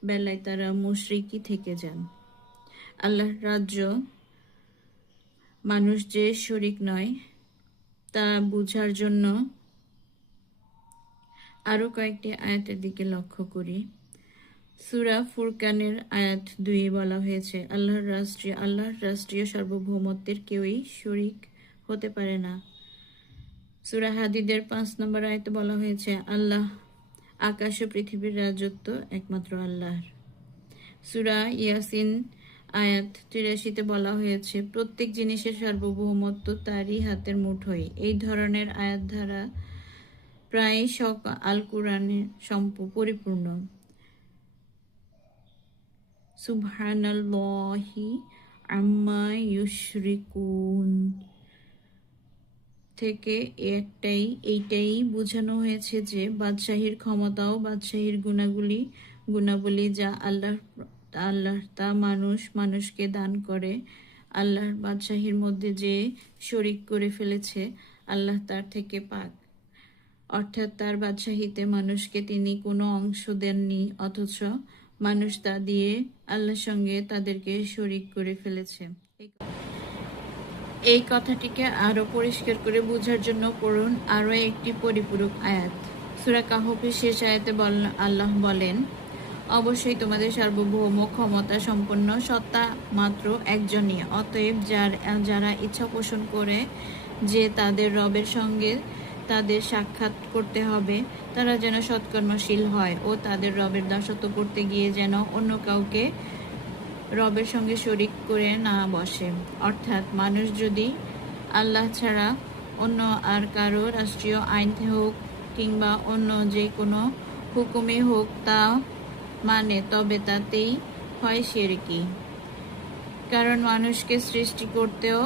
বেলায় তারা মুশরিকই থেকে যান। আল্লাহর রাজ্য মানুষ যে শরিক নয় তা বুঝার জন্য আরো কয়েকটি আয়াতের দিকে লক্ষ্য করি। সূরা ফুরকানের আয়াত 2 বলা হয়েছে, আল্লাহর রাষ্ট্রীয় সার্বভৌমত্বের কেউই শরিক হতে পারে না। সূরা হাদীদের 5 নম্বর আয়াতে বলা হয়েছে, আল্লাহ আকাশ ও পৃথিবীর রাজত্ব একমাত্র আল্লাহর। সূরা ইয়াসিন আয়াত 83 বলা হয়েছে, প্রত্যেক জিনিসের সার্বভৌমত্ব তারই হাতের মুঠোয়। এই ধরনের আয়াত ধারা প্রায় আল কুরআনে পরিপূর্ণ। সুবহানাল্লাহি আম্মা ইউশরিকুন থেকে এইটাই বোঝানো হয়েছে যে বাদশাহীর ক্ষমতাও বাদশাহীর গুণাবলী যা আল্লাহ তা মানুষকে দান করে। আল্লাহর বাদশাহীর মধ্যে যে শরিক করে ফেলেছে আল্লাহ তার থেকে পাক। অর্থাৎ তার বাদশাহীতে মানুষকে তিনি কোনো অংশ দেননি, অথচ মানুষ তা দিয়ে আল্লাহর সঙ্গে তাদেরকে শরিক করে ফেলেছে। এই কথাটিকে আরো পরিষ্কার করে বোঝার জন্য পড়ুন আরো একটি পরিপূরক আয়াত। সূরা কাহফের শেষ আয়াতে আল্লাহ বলেন, অবশ্যই তোমাদের সার্বভৌম ক্ষমতা সম্পন্ন সত্তা মাত্র একজনই। অতএব যারা ইচ্ছা পোষণ করে যে তাদের রবের সঙ্গে তাদের সাক্ষাৎ করতে হবে, তারা যেন সৎকর্মশীল হয় ও তাদের রবের দাসত্ব করতে গিয়ে যেন অন্য কাউকে রবের সঙ্গে শরিক করে না বসে। অর্থাৎ মানুষ যদি আল্লাহ ছাড়া অন্য আর কারো রাষ্ট্রীয় আইন হোক কিংবা অন্য যে কোনো হুকুমে হোক তা মানে, তবে তাতেই হয় শিরকি। কারণ মানুষকে সৃষ্টি করতেও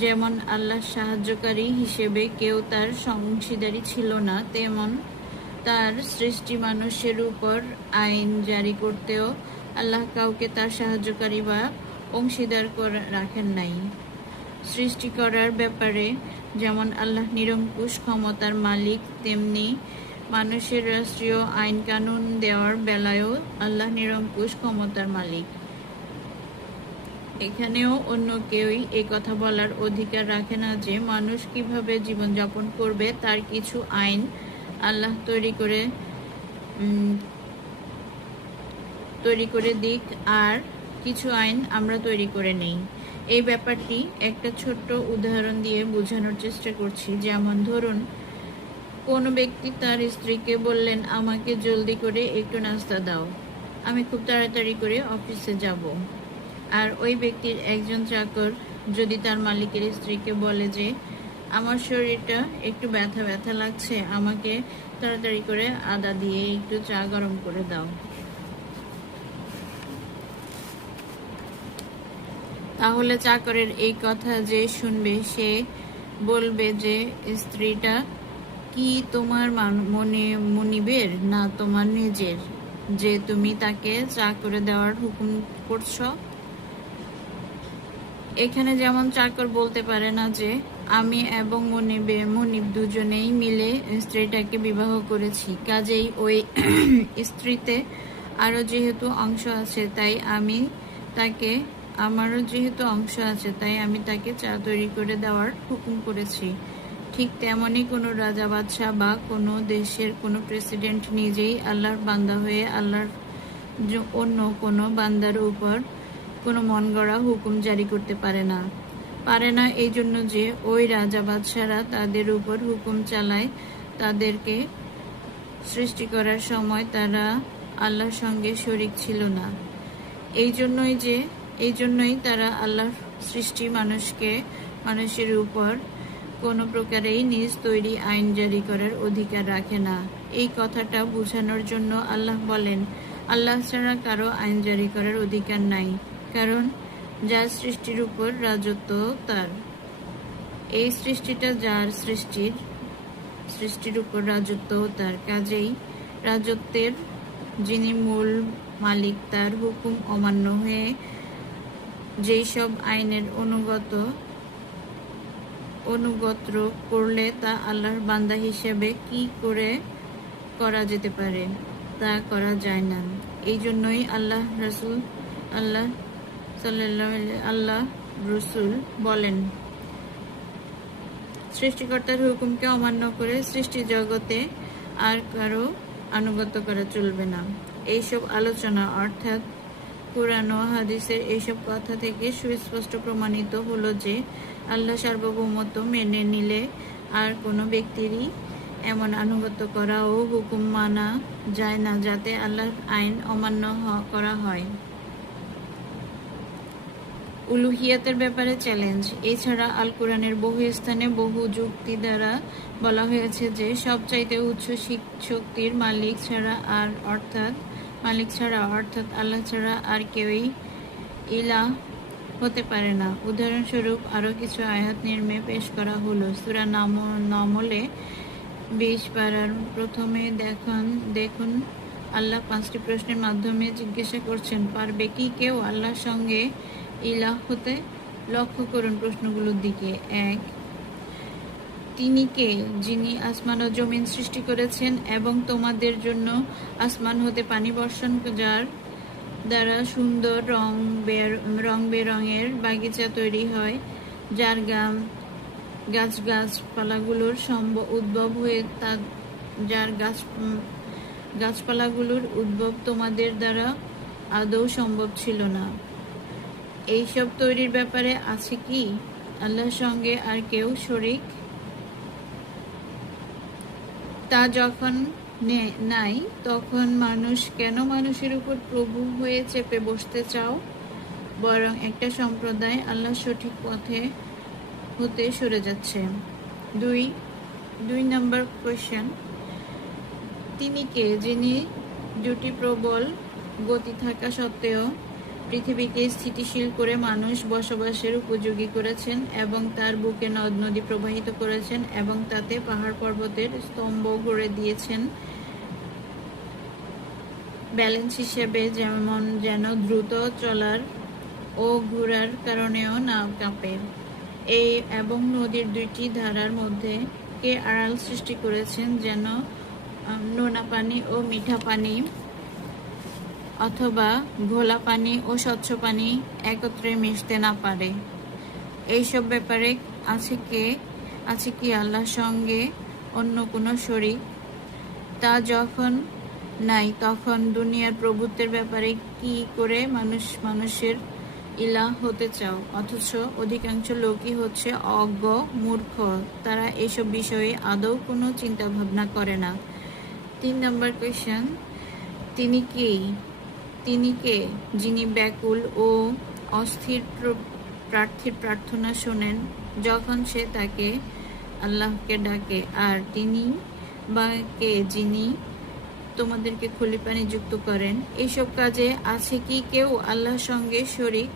যেমন আল্লাহ সাহায্যকারী হিসেবে কেউ তার অংশীদারি ছিল না, তেমন তার সৃষ্টি মানুষের উপর আইন জারি করতেও আল্লাহ কাউকে তার সাহায্যকারী বা অংশীদার রাখেন নাই। সৃষ্টি করার ব্যাপারে যেমন আল্লাহ নিরঙ্কুশ ক্ষমতার মালিক, তেমনি মানুষের রাষ্ট্রীয় আইন কানুন দেওয়ার বেলায়ও আল্লাহ নিরঙ্কুশ ক্ষমতার মালিক। এখানেও অন্য কেউই এই কথা বলার অধিকার রাখে না যে মানুষ কিভাবে জীবনযাপন করবে তার কিছু আইন আল্লাহ তৈরি করে দিক আর কিছু আইন আমরা তৈরি করে নেই। এই ব্যাপারটি একটা ছোট্ট উদাহরণ দিয়ে বোঝানোর চেষ্টা করছি। যেমন ধরুন, কোনো ব্যক্তি তার স্ত্রীকে বললেন, আমাকে জলদি করে একটু নাস্তা দাও, আমি খুব তাড়াতাড়ি করে অফিসে যাব। আর ওই ব্যক্তির একজন চাকর যদি তার মালিকের স্ত্রীকে বলে যে, আমার শরীরটা একটু ব্যথা ব্যথা লাগছে, আমাকে তাড়াতাড়ি করে আদা দিয়ে একটু চা গরম করে দাও, তাহলে চাকরের এই কথা যে শুনবে সে বলবে যে, স্ত্রীটা কি তোমার মনিবের না তোমার নিজের, যে তুমি তাকে চা করে দেওয়ার হুকুম করছো? এখানে যেমন চাকর বলতে পারে না যে, আমি এবং মনিব দুজনেই মিলে স্ত্রীটাকে বিবাহ করেছি, কাজেই ওই স্ত্রীতে আরো যেহেতু অংশ আছে তাই আমি তাকে চা তৈরি করে দেওয়ার হুকুম করেছি। ঠিক তেমনি কোনো রাজা বাদশাহ বা কোনো দেশের কোনো প্রেসিডেন্ট নিজেই আল্লাহর বান্দা হয়ে আল্লাহর অন্য কোনো বান্দার উপর কোনো মন গড়া হুকুম জারি করতে পারে না এই জন্য যে ওই রাজা বাদশাহরা তাদের উপর হুকুম চালায়, তাদেরকে সৃষ্টি করার সময় তারা আল্লাহর সঙ্গে শরীক ছিল না। এই জন্যই তারা আল্লাহর সৃষ্টি মানুষের উপর কোনো প্রকারেই নিজ তৈরি আইন জারি করার অধিকার রাখে না। এই কথাটা বোঝানোর জন্য আল্লাহ বলেন, আল্লাহ ছাড়া কারো আইন জারি করার অধিকার নাই, কারণ যার সৃষ্টির উপর রাজত্ব তার। এই সৃষ্টিটা যার সৃষ্টির উপর রাজত্ব তার, কাজেই রাজত্বের যিনি মূল মালিক তার হুকুম অমান্য হয়ে যেই সব আইনের অনুগত করলে তা আল্লাহর বান্দা হিসেবে কি করে করা যেতে পারে? তা করা যায় না। এই জন্যই আল্লাহ রসুল বলেন, সৃষ্টিকর্তার হুকুমকে অমান্য করে সৃষ্টি জগতে আর কারো আনুগত্য করা চলবে না। এইসব আলোচনা অর্থাৎ কুরআন ও হাদিসের এইসব কথা থেকে সুস্পষ্ট প্রমাণিত হলো যে আল্লাহ সার্বভৌমত্ব মেনে নিলে আর কোনো ব্যক্তিরই এমন আনুগত্য করা ও হুকুম মানা যায় না যাতে আল্লাহর আইন অমান্য করা হয়। উলুহিয়াতের ব্যাপারে চ্যালেঞ্জ। এছাড়া আল কোরআনের বহু স্থানে বহু যুক্তি দ্বারা বলা হয়েছে যে সবচাইতে উচ্চ শক্তির মালিক ছাড়া অর্থাৎ আল্লাহ ছাড়া আর কেউই ইলাহ হতে পারে না। উদাহরণস্বরূপ আরো কিছু আয়াত নির্মে পেশ করা হলো। সূরা নামলে 20 পারার প্রথমে দেখুন আল্লাহ 5টি প্রশ্নের মাধ্যমে জিজ্ঞাসা করছেন, পারবে কি কেউ আল্লাহর সঙ্গে ইলাহ হতে? লক্ষ্য করুন প্রশ্নগুলোর দিকে। 1, তিনি কে, যিনি আসমান ও জমিন সৃষ্টি করেছেন এবং তোমাদের জন্য আসমান হতে পানি বর্ষণ, যার দ্বারা সুন্দর রং বেরঙের বাগিচা তৈরি হয়, যার গাছপালাগুলোর উদ্ভব হয়ে যার গাছপালাগুলোর উদ্ভব তোমাদের দ্বারা আদৌ সম্ভব ছিল না। এইসব তৈরির ব্যাপারে আছে কি আল্লাহর সঙ্গে আর কেউ শরীক? তা যখন নাই তখন মানুষ কেন মানুষের উপর প্রভু হয়ে চেপে বসতে চাও? বরং একটা সম্প্রদায় আল্লাহ সঠিক পথে হতে সরে যাচ্ছে। 2 নম্বর কোয়েশ্চেন, তিনি কে, যিনি দুটি প্রবল গতি থাকা সত্ত্বেও পৃথিবীকে স্থিতিশীল করে মানুষ বসবাসের উপযোগী করেছেন এবং তার বুকে নদ নদী প্রবাহিত করেছেন এবং তাতে পাহাড় পর্বতের স্তম্ভ গড়ে দিয়েছেন ব্যালেন্স হিসেবে যেন দ্রুত চলার ও ঘোরার কারণেও নাও কাঁপে। এই এবং নদীর দুইটি ধারার মধ্যে কে আড়াল সৃষ্টি করেছেন যেন নোনা পানি ও মিঠা পানি অথবা ঘোলা পানি ও স্বচ্ছ পানি একত্রে মিশতে না পারে। এইসব ব্যাপারে আছে কি আল্লাহর সঙ্গে অন্য কোনো শরীক? তা যখন নাই তখন দুনিয়ার প্রভুত্বের ব্যাপারে কি করে মানুষের ইলাহ হতে চাও? অথচ অধিকাংশ লোকই হচ্ছে অজ্ঞ মূর্খ, তারা এইসব বিষয়ে আদৌ কোনো চিন্তা ভাবনা করে না। 3 নম্বর কোয়েশ্চেন, তিনি কে যিনি ব্যাকুল ও অস্থির প্রার্থীর প্রার্থনা শোনেন যখন সে তাকে আল্লাহকে ডাকে? আর তিনি বা কে যিনি তোমাদেরকে খলিফা নিযুক্ত করেন? এইসব কাজে আছে কি কেউ আল্লাহর সঙ্গে শরীক?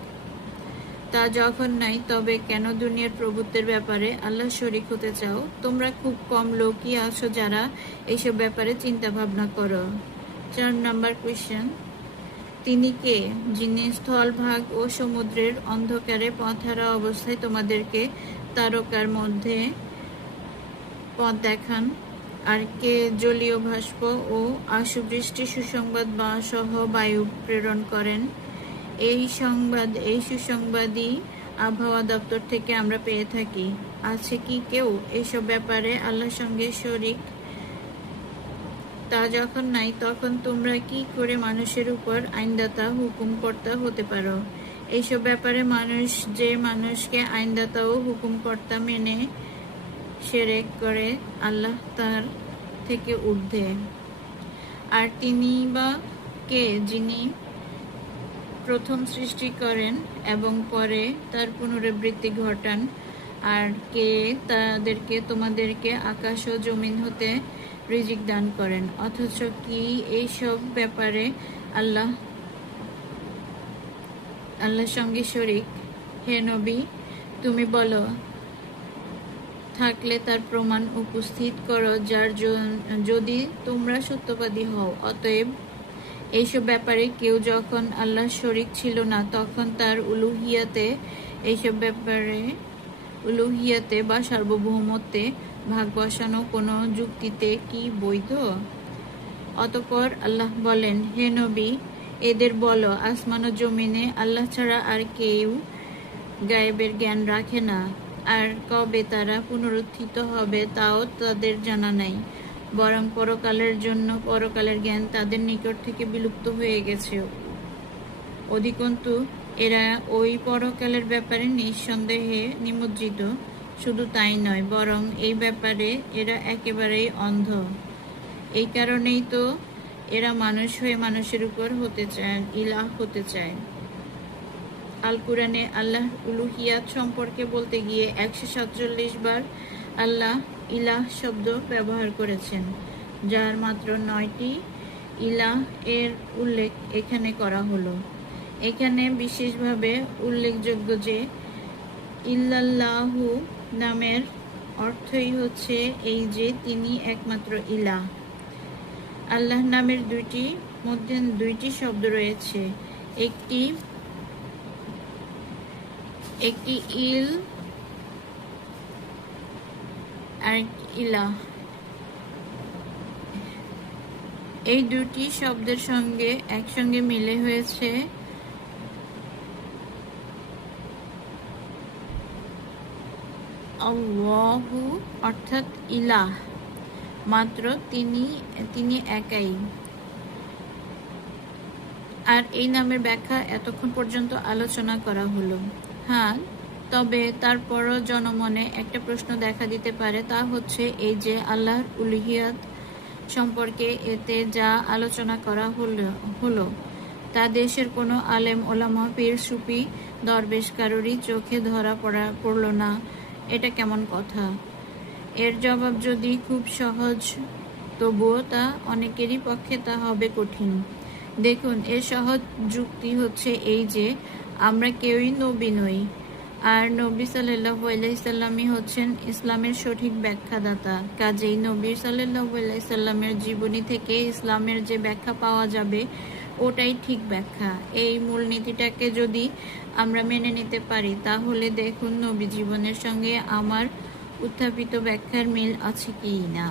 তা যখন নাই তবে কেন দুনিয়ার প্রভুত্বের ব্যাপারে আল্লাহ শরীক হতে চাও? তোমরা খুব কম লোকই আছো যারা এইসব ব্যাপারে চিন্তা ভাবনা করো। 4 নম্বর কোয়েশ্চেন, তিনি কে যিনি স্থলভাগ ও সমুদ্রের অন্ধকারে পথহারা অবস্থায় তোমাদেরকে তারকার মধ্যে পথ দেখান? আর কে জলীয় বাষ্প ও আশুবৃষ্টি সুসংবাদ বা সহ বায়ু প্রেরণ করেন? এই সুসংবাদই আবহাওয়া দপ্তর থেকে আমরা পেয়ে থাকি। আছে কি কেউ এইসব ব্যাপারে আল্লাহর সঙ্গে শরীক? তা যখন নাই তখন তোমরা কি করে মানুষের উপর আইনদাতা হুকুমকর্তা হতে পারো? এইসব ব্যাপারে মানুষকে আইনদাতা ও হুকুমকর্তা মেনে শিরক করে আল্লাহ তার থেকে ঊর্ধ্বে। আর তিনি বা কে যিনি প্রথম সৃষ্টি করেন এবং পরে তার পুনরাবৃত্তি ঘটান? আর কে তোমাদেরকে আকাশ ও জমিন হতে রিজিক দান করেন? অথচ কি এইসব ব্যাপারে আল্লাহর সঙ্গে শরীক? হে নবী, তুমি বলো, থাকলে তার প্রমাণ উপস্থিত করো যদি তোমরা সত্যবাদী হও। অতএব এইসব ব্যাপারে কেউ যখন আল্লাহর শরীক ছিল না তখন তার উলুহিয়াতে বা সার্বভৌমত্বে ভাগ বসানো কোনো যুক্তিতে কি বৈধ? অতঃপর আল্লাহ বলেন, হে নবী, এদের বলো, আসমান ও জমিনে আল্লাহ ছাড়া আর কেউ গায়েবের জ্ঞান রাখে না, আর কবে তারা পুনরুত্থিত হবে তাও তাদের জানা নাই, বরং পরকালের জ্ঞান তাদের নিকট থেকে বিলুপ্ত হয়ে গেছে। অধিকন্তু এরা ওই পরকালের ব্যাপারে নিঃসন্দেহে নিমজ্জিত। শুধু তাই নয়, বরং এই ব্যাপারে এরা একেবারেই অন্ধ। এই কারণেই তো এরা মানুষ হয়ে মানুষের উপর ইলাহ হতে চায়। আল কুরআনে আল্লাহ উলুহিয়াত সম্পর্কে বলতে গিয়ে 147 বার আল্লাহ ইলাহ শব্দ ব্যবহার করেছেন, যার মাত্র 9টি ইলাহ এর উল্লেখ এখানে করা হলো। এখানে বিশেষভাবে উল্লেখযোগ্য যে ইল্লাল্লাহু নামের অর্থই হচ্ছে এই যে তিনি একমাত্র ইলাহ। আল্লাহ নামের দুইটি শব্দ রয়েছে, একটি ইল আর ইলাহ। এই দুটি শব্দের সঙ্গে একসঙ্গে মিলে হয়েছে আল্লাহু, অর্থাৎ ইলাহ, মাত্র তিনি একাই। আর এই নামের ব্যাখ্যা এতক্ষণ পর্যন্ত আলোচনা করা হলো। হ্যাঁ, তবে তারপরও জনমনে একটা প্রশ্ন দেখা দিতে পারে, তা হচ্ছে এই যে আল্লাহর উলুহিয়াত সম্পর্কে এতে যা আলোচনা করা হলো তা দেশের কোনো আলেম ওলামা পীর সুফি দরবেশ কারোরই চোখে ধরা পড়ল না। এটা কেমন কথা? এর জবাব যদি খুব সহজ, তবুও তা অনেকেরই পক্ষে তা হবে কঠিন। দেখুন, এর সহজ যুক্তি হচ্ছে এই যে আমরা কেউই নবী নই, আর নবী সাল্লাল্লাহু আলাইহি সাল্লামই হচ্ছেন ইসলামের সঠিক ব্যাখ্যাদাতা। কাজেই নবী সাল্লাল্লাহু আলাইহি সাল্লামের জীবনী থেকে ইসলামের যে ব্যাখ্যা পাওয়া যাবে ওটাই ঠিক ব্যাখ্যা। এই মূলনীতিটাকে যদি আমরা মেনে নিতে পারি তাহলে দেখুন নবী জীবনের সঙ্গে আমার উত্থাপিত ব্যাখ্যার মিল আছে কি না।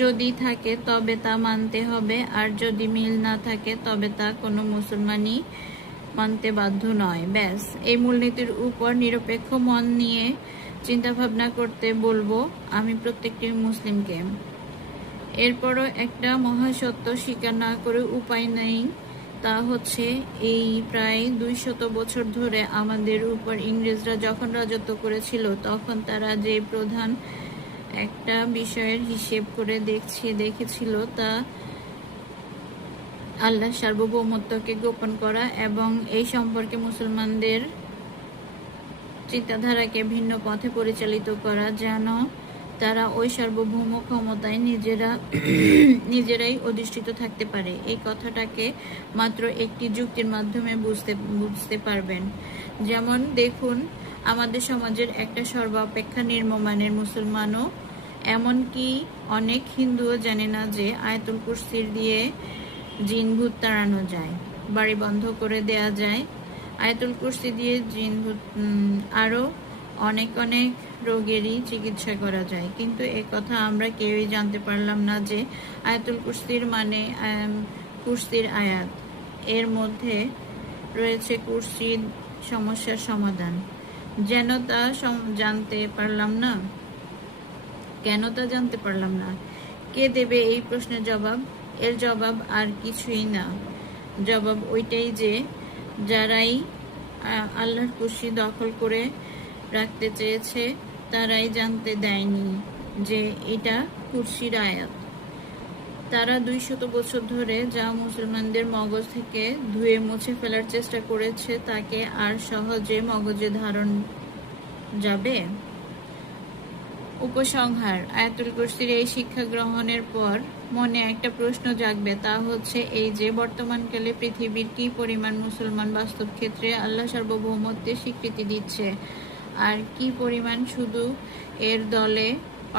যদি থাকে তবে তা মানতে হবে, আর যদি মিল না থাকে তবে তা কোনো মুসলমানই মানতে বাধ্য নয়। ব্যাস, এই মূলনীতির উপর নিরপেক্ষ মন নিয়ে চিন্তাভাবনা করতে বলবো আমি প্রত্যেকটি মুসলিমকে। এরপরও একটা মহাসত্য স্বীকার না করে উপায় নেই, তা হচ্ছে এই প্রায় 200 বছর ধরে আমাদের উপর ইংরেজরা যখন রাজত্ব করেছিল তখন তারা যে প্রধান একটা বিষয়ের হিসেব করে দেখেছিল তা আল্লাহ সার্বভৌমত্বকে গোপন করা এবং এই সম্পর্কে মুসলমানদের চিন্তাধারাকে ভিন্ন পথে পরিচালিত করা, যেন তারা ওই সার্বভৌম ক্ষমতায় নিজেরাই অধিষ্ঠিত থাকতে পারে। এই কথাটাকে মাত্র একটি যুক্তির মাধ্যমে বুঝতে পারবেন। যেমন দেখুন, আমাদের সমাজের একটা সর্বাপেক্ষা নিম্নমানের মুসলমানও, এমনকি অনেক হিন্দুও জানে না যে আয়াতুল কুরসির দিয়ে জিন ভূত তাড়ানো যায়, বাড়ি বন্ধ করে দেয়া যায়। আয়াতুল কুরসি দিয়ে জিন ভূত আরও অনেক রোগেরই চিকিৎসা করা যায়। কিন্তু এ কথা আমরা কেউই জানতে পারলাম না যে আয়াতুল কুরসির মানে কুরসির আয়াত, এর মধ্যে রয়েছে কুরসির সমস্যার সমাধান। যেন তা জানতে পারলাম না। কেন তা জানতে পারলাম না? কে দেবে এই প্রশ্নের জবাব? এর জবাব আর কিছুই না। জবাব ওইটাই যে যারাই আল্লাহর কুরসি দখল করে রাখতে চেয়েছে তারাই জানতে দেয়নি যে এটা কুরসির আয়াত। তারা 200 বছর ধরে যা মুসলমানদের মগজ থেকে ধুয়ে মুছে ফেলার চেষ্টা করেছে তাকে আর সহজে মগজে ধারণ যাবে? উপসংহার: আয়াতুল কুরসির এই শিক্ষা গ্রহণের পর মনে একটা প্রশ্ন জাগবে, তা হচ্ছে এই যে বর্তমানকালে পৃথিবীর কি পরিমাণ মুসলমান বাস্তব ক্ষেত্রে আল্লাহ সার্বভৌমত্বের স্বীকৃতি দিচ্ছে, আর কি পরিমাণ শুধু এর দলে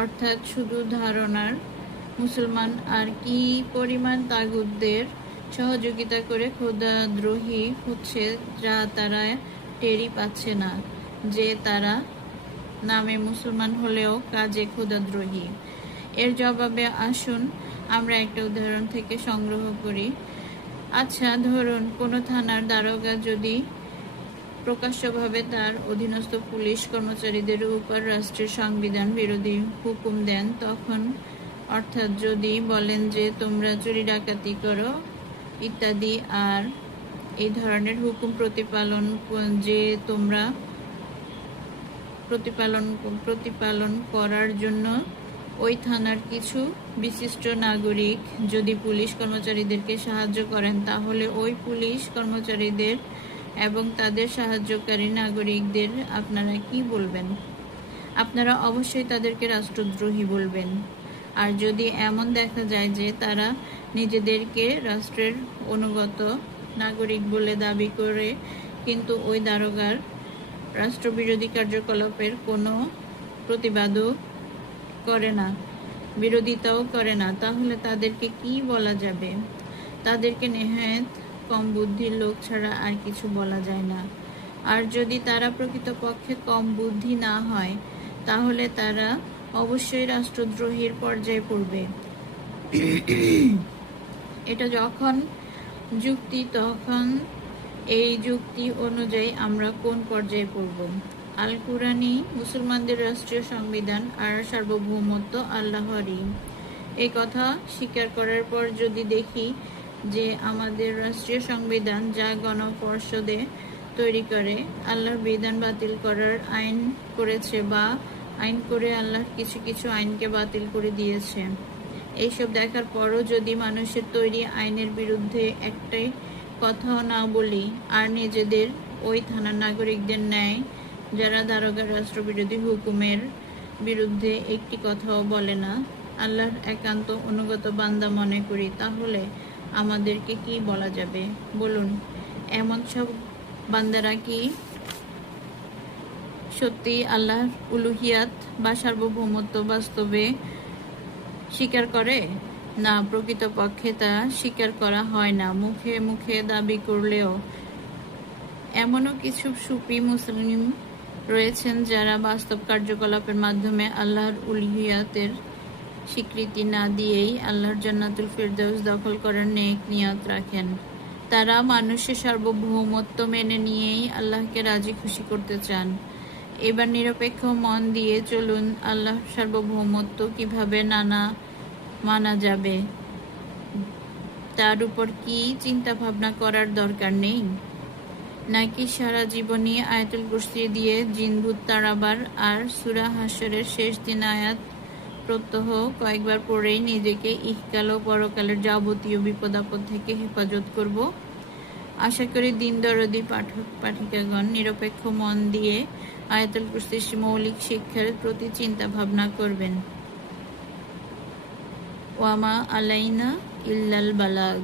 অর্থাৎ শুধু ধারণার মুসলমান, আর কি পরিমাণ তাগুতদের সহযোগিতা করে খোদাদ্রোহী হচ্ছে, যা তারা টেরই পাচ্ছে না যে তারা নামে মুসলমান হলেও কাজে খোদাদ্রোহী। এর জবাবে আসুন আমরা একটা উদাহরণ থেকে সংগ্রহ করি। আচ্ছা, ধরুন কোনো থানার দারোগা যদি প্রকাশ্যভাবে তার অধীনস্থ পুলিশ কর্মচারীদের উপর রাষ্ট্রের সংবিধান বিরোধী হুকুম দেন, তখন অর্থাৎ যদি বলেন যে তোমরা চুরি ডাকাতি করো ইত্যাদি, আর এই ধরনের হুকুম প্রতিপালন করার জন্য ওই থানার কিছু বিশিষ্ট নাগরিক যদি পুলিশ কর্মচারীদেরকে সাহায্য করেন, তাহলে ওই পুলিশ কর্মচারীদের এবং তাদের সাহায্যকারী নাগরিকদের আপনারা কি বলবেন? আপনারা অবশ্যই তাদেরকে রাষ্ট্রদ্রোহী বলবেন। আর যদি এমন দেখা যায় যে তারা নিজেদেরকে রাষ্ট্রের অনুগত নাগরিক বলে দাবি করে কিন্তু ওই দারোগার রাষ্ট্রবিরোধী কার্যকলাপের কোনো প্রতিবাদও করে না, বিরোধিতাও করে না, তাহলে তাদেরকে কি বলা যাবে? তাদেরকে নেহায়েত কম বুদ্ধির লোক ছাড়া আর কিছু বলা যায় না। আর যদি তারা প্রকৃতপক্ষে কম বুদ্ধি না হয় তাহলে তারা অবশ্যই রাষ্ট্রদ্রোহীর পর্যায়ে পড়বে। এটা যখন যুক্তি, তখন এই যুক্তি অনুযায়ী আমরা কোন পর্যায়ে পড়ব? আল কুরআনই মুসলমানদের রাষ্ট্রীয় সংবিধান আর সার্বভৌমত্ব আল্লাহরই। এই কথা স্বীকার করার পর যদি দেখি যে আমাদের রাষ্ট্রীয় সংবিধান যা গণপরিষদে তৈরি করে আল্লাহর বিধান বাতিল করার আইন করেছে, বা আইন করে আল্লাহর কিছু কিছু আইনকে বাতিল করে দিয়েছে, এইসব দেখার পরও যদি মানুষের তৈরি আইনের বিরুদ্ধে একটাই কথাও না বলি, আর নিজেদের ওই থানার নাগরিকদের ন্যায় যারা দারোগার রাষ্ট্রবিরোধী হুকুমের বিরুদ্ধে একটি কথাও বলে না, আল্লাহর একান্ত অনুগত বান্দা মনে করি, তাহলে আমাদেরকে কি বলা যাবে বলুন? এমন সব বান্দারা কি সত্যি আল্লাহর উলুহিয়াত বা সার্বভৌমত্ব বাস্তবে স্বীকার করে? না, প্রকৃতপক্ষে তা স্বীকার করা হয় না। মুখে মুখে দাবি করলেও এমনও কিছু সুফি মুসলিম রয়েছেন যারা বাস্তব কার্যকলাপের মাধ্যমে আল্লাহর উলুহিয়াতের স্বীকৃতি না দিয়েই আল্লাহর জান্নাতুল ফিরদাউস দখল করার নেক নিয়ত রাখেন। তারা মানুষের সার্বভৌমত্ব মেনে নিয়েই আল্লাহকে রাজি খুশি করতে চান। এবার নিরপেক্ষ মন দিয়ে চলুন, আল্লাহর সার্বভৌমত্ব কিভাবে মানা যাবে তার উপর কি চিন্তা ভাবনা করার দরকার নেই? নাকি সারা জীবনই আয়াতুল কুরসি দিয়ে জিনভূত তাড়াবার আর সূরা হাশরের শেষ 3 আয়াত প্রত্যহ কয়েকবার পড়েই নিজেকে ইহকাল ও পরকালের যাবতীয় বিপদ আপদ থেকে হেফাজত করব? আশা করি দিন দরদি পাঠক পাঠিকাগণ নিরপেক্ষ মন দিয়ে আয়াতুল কুরসির মৌলিক শিক্ষার প্রতি চিন্তা ভাবনা করবেন। ওয়ামা আলাইনা ইল্লাল বালাগ।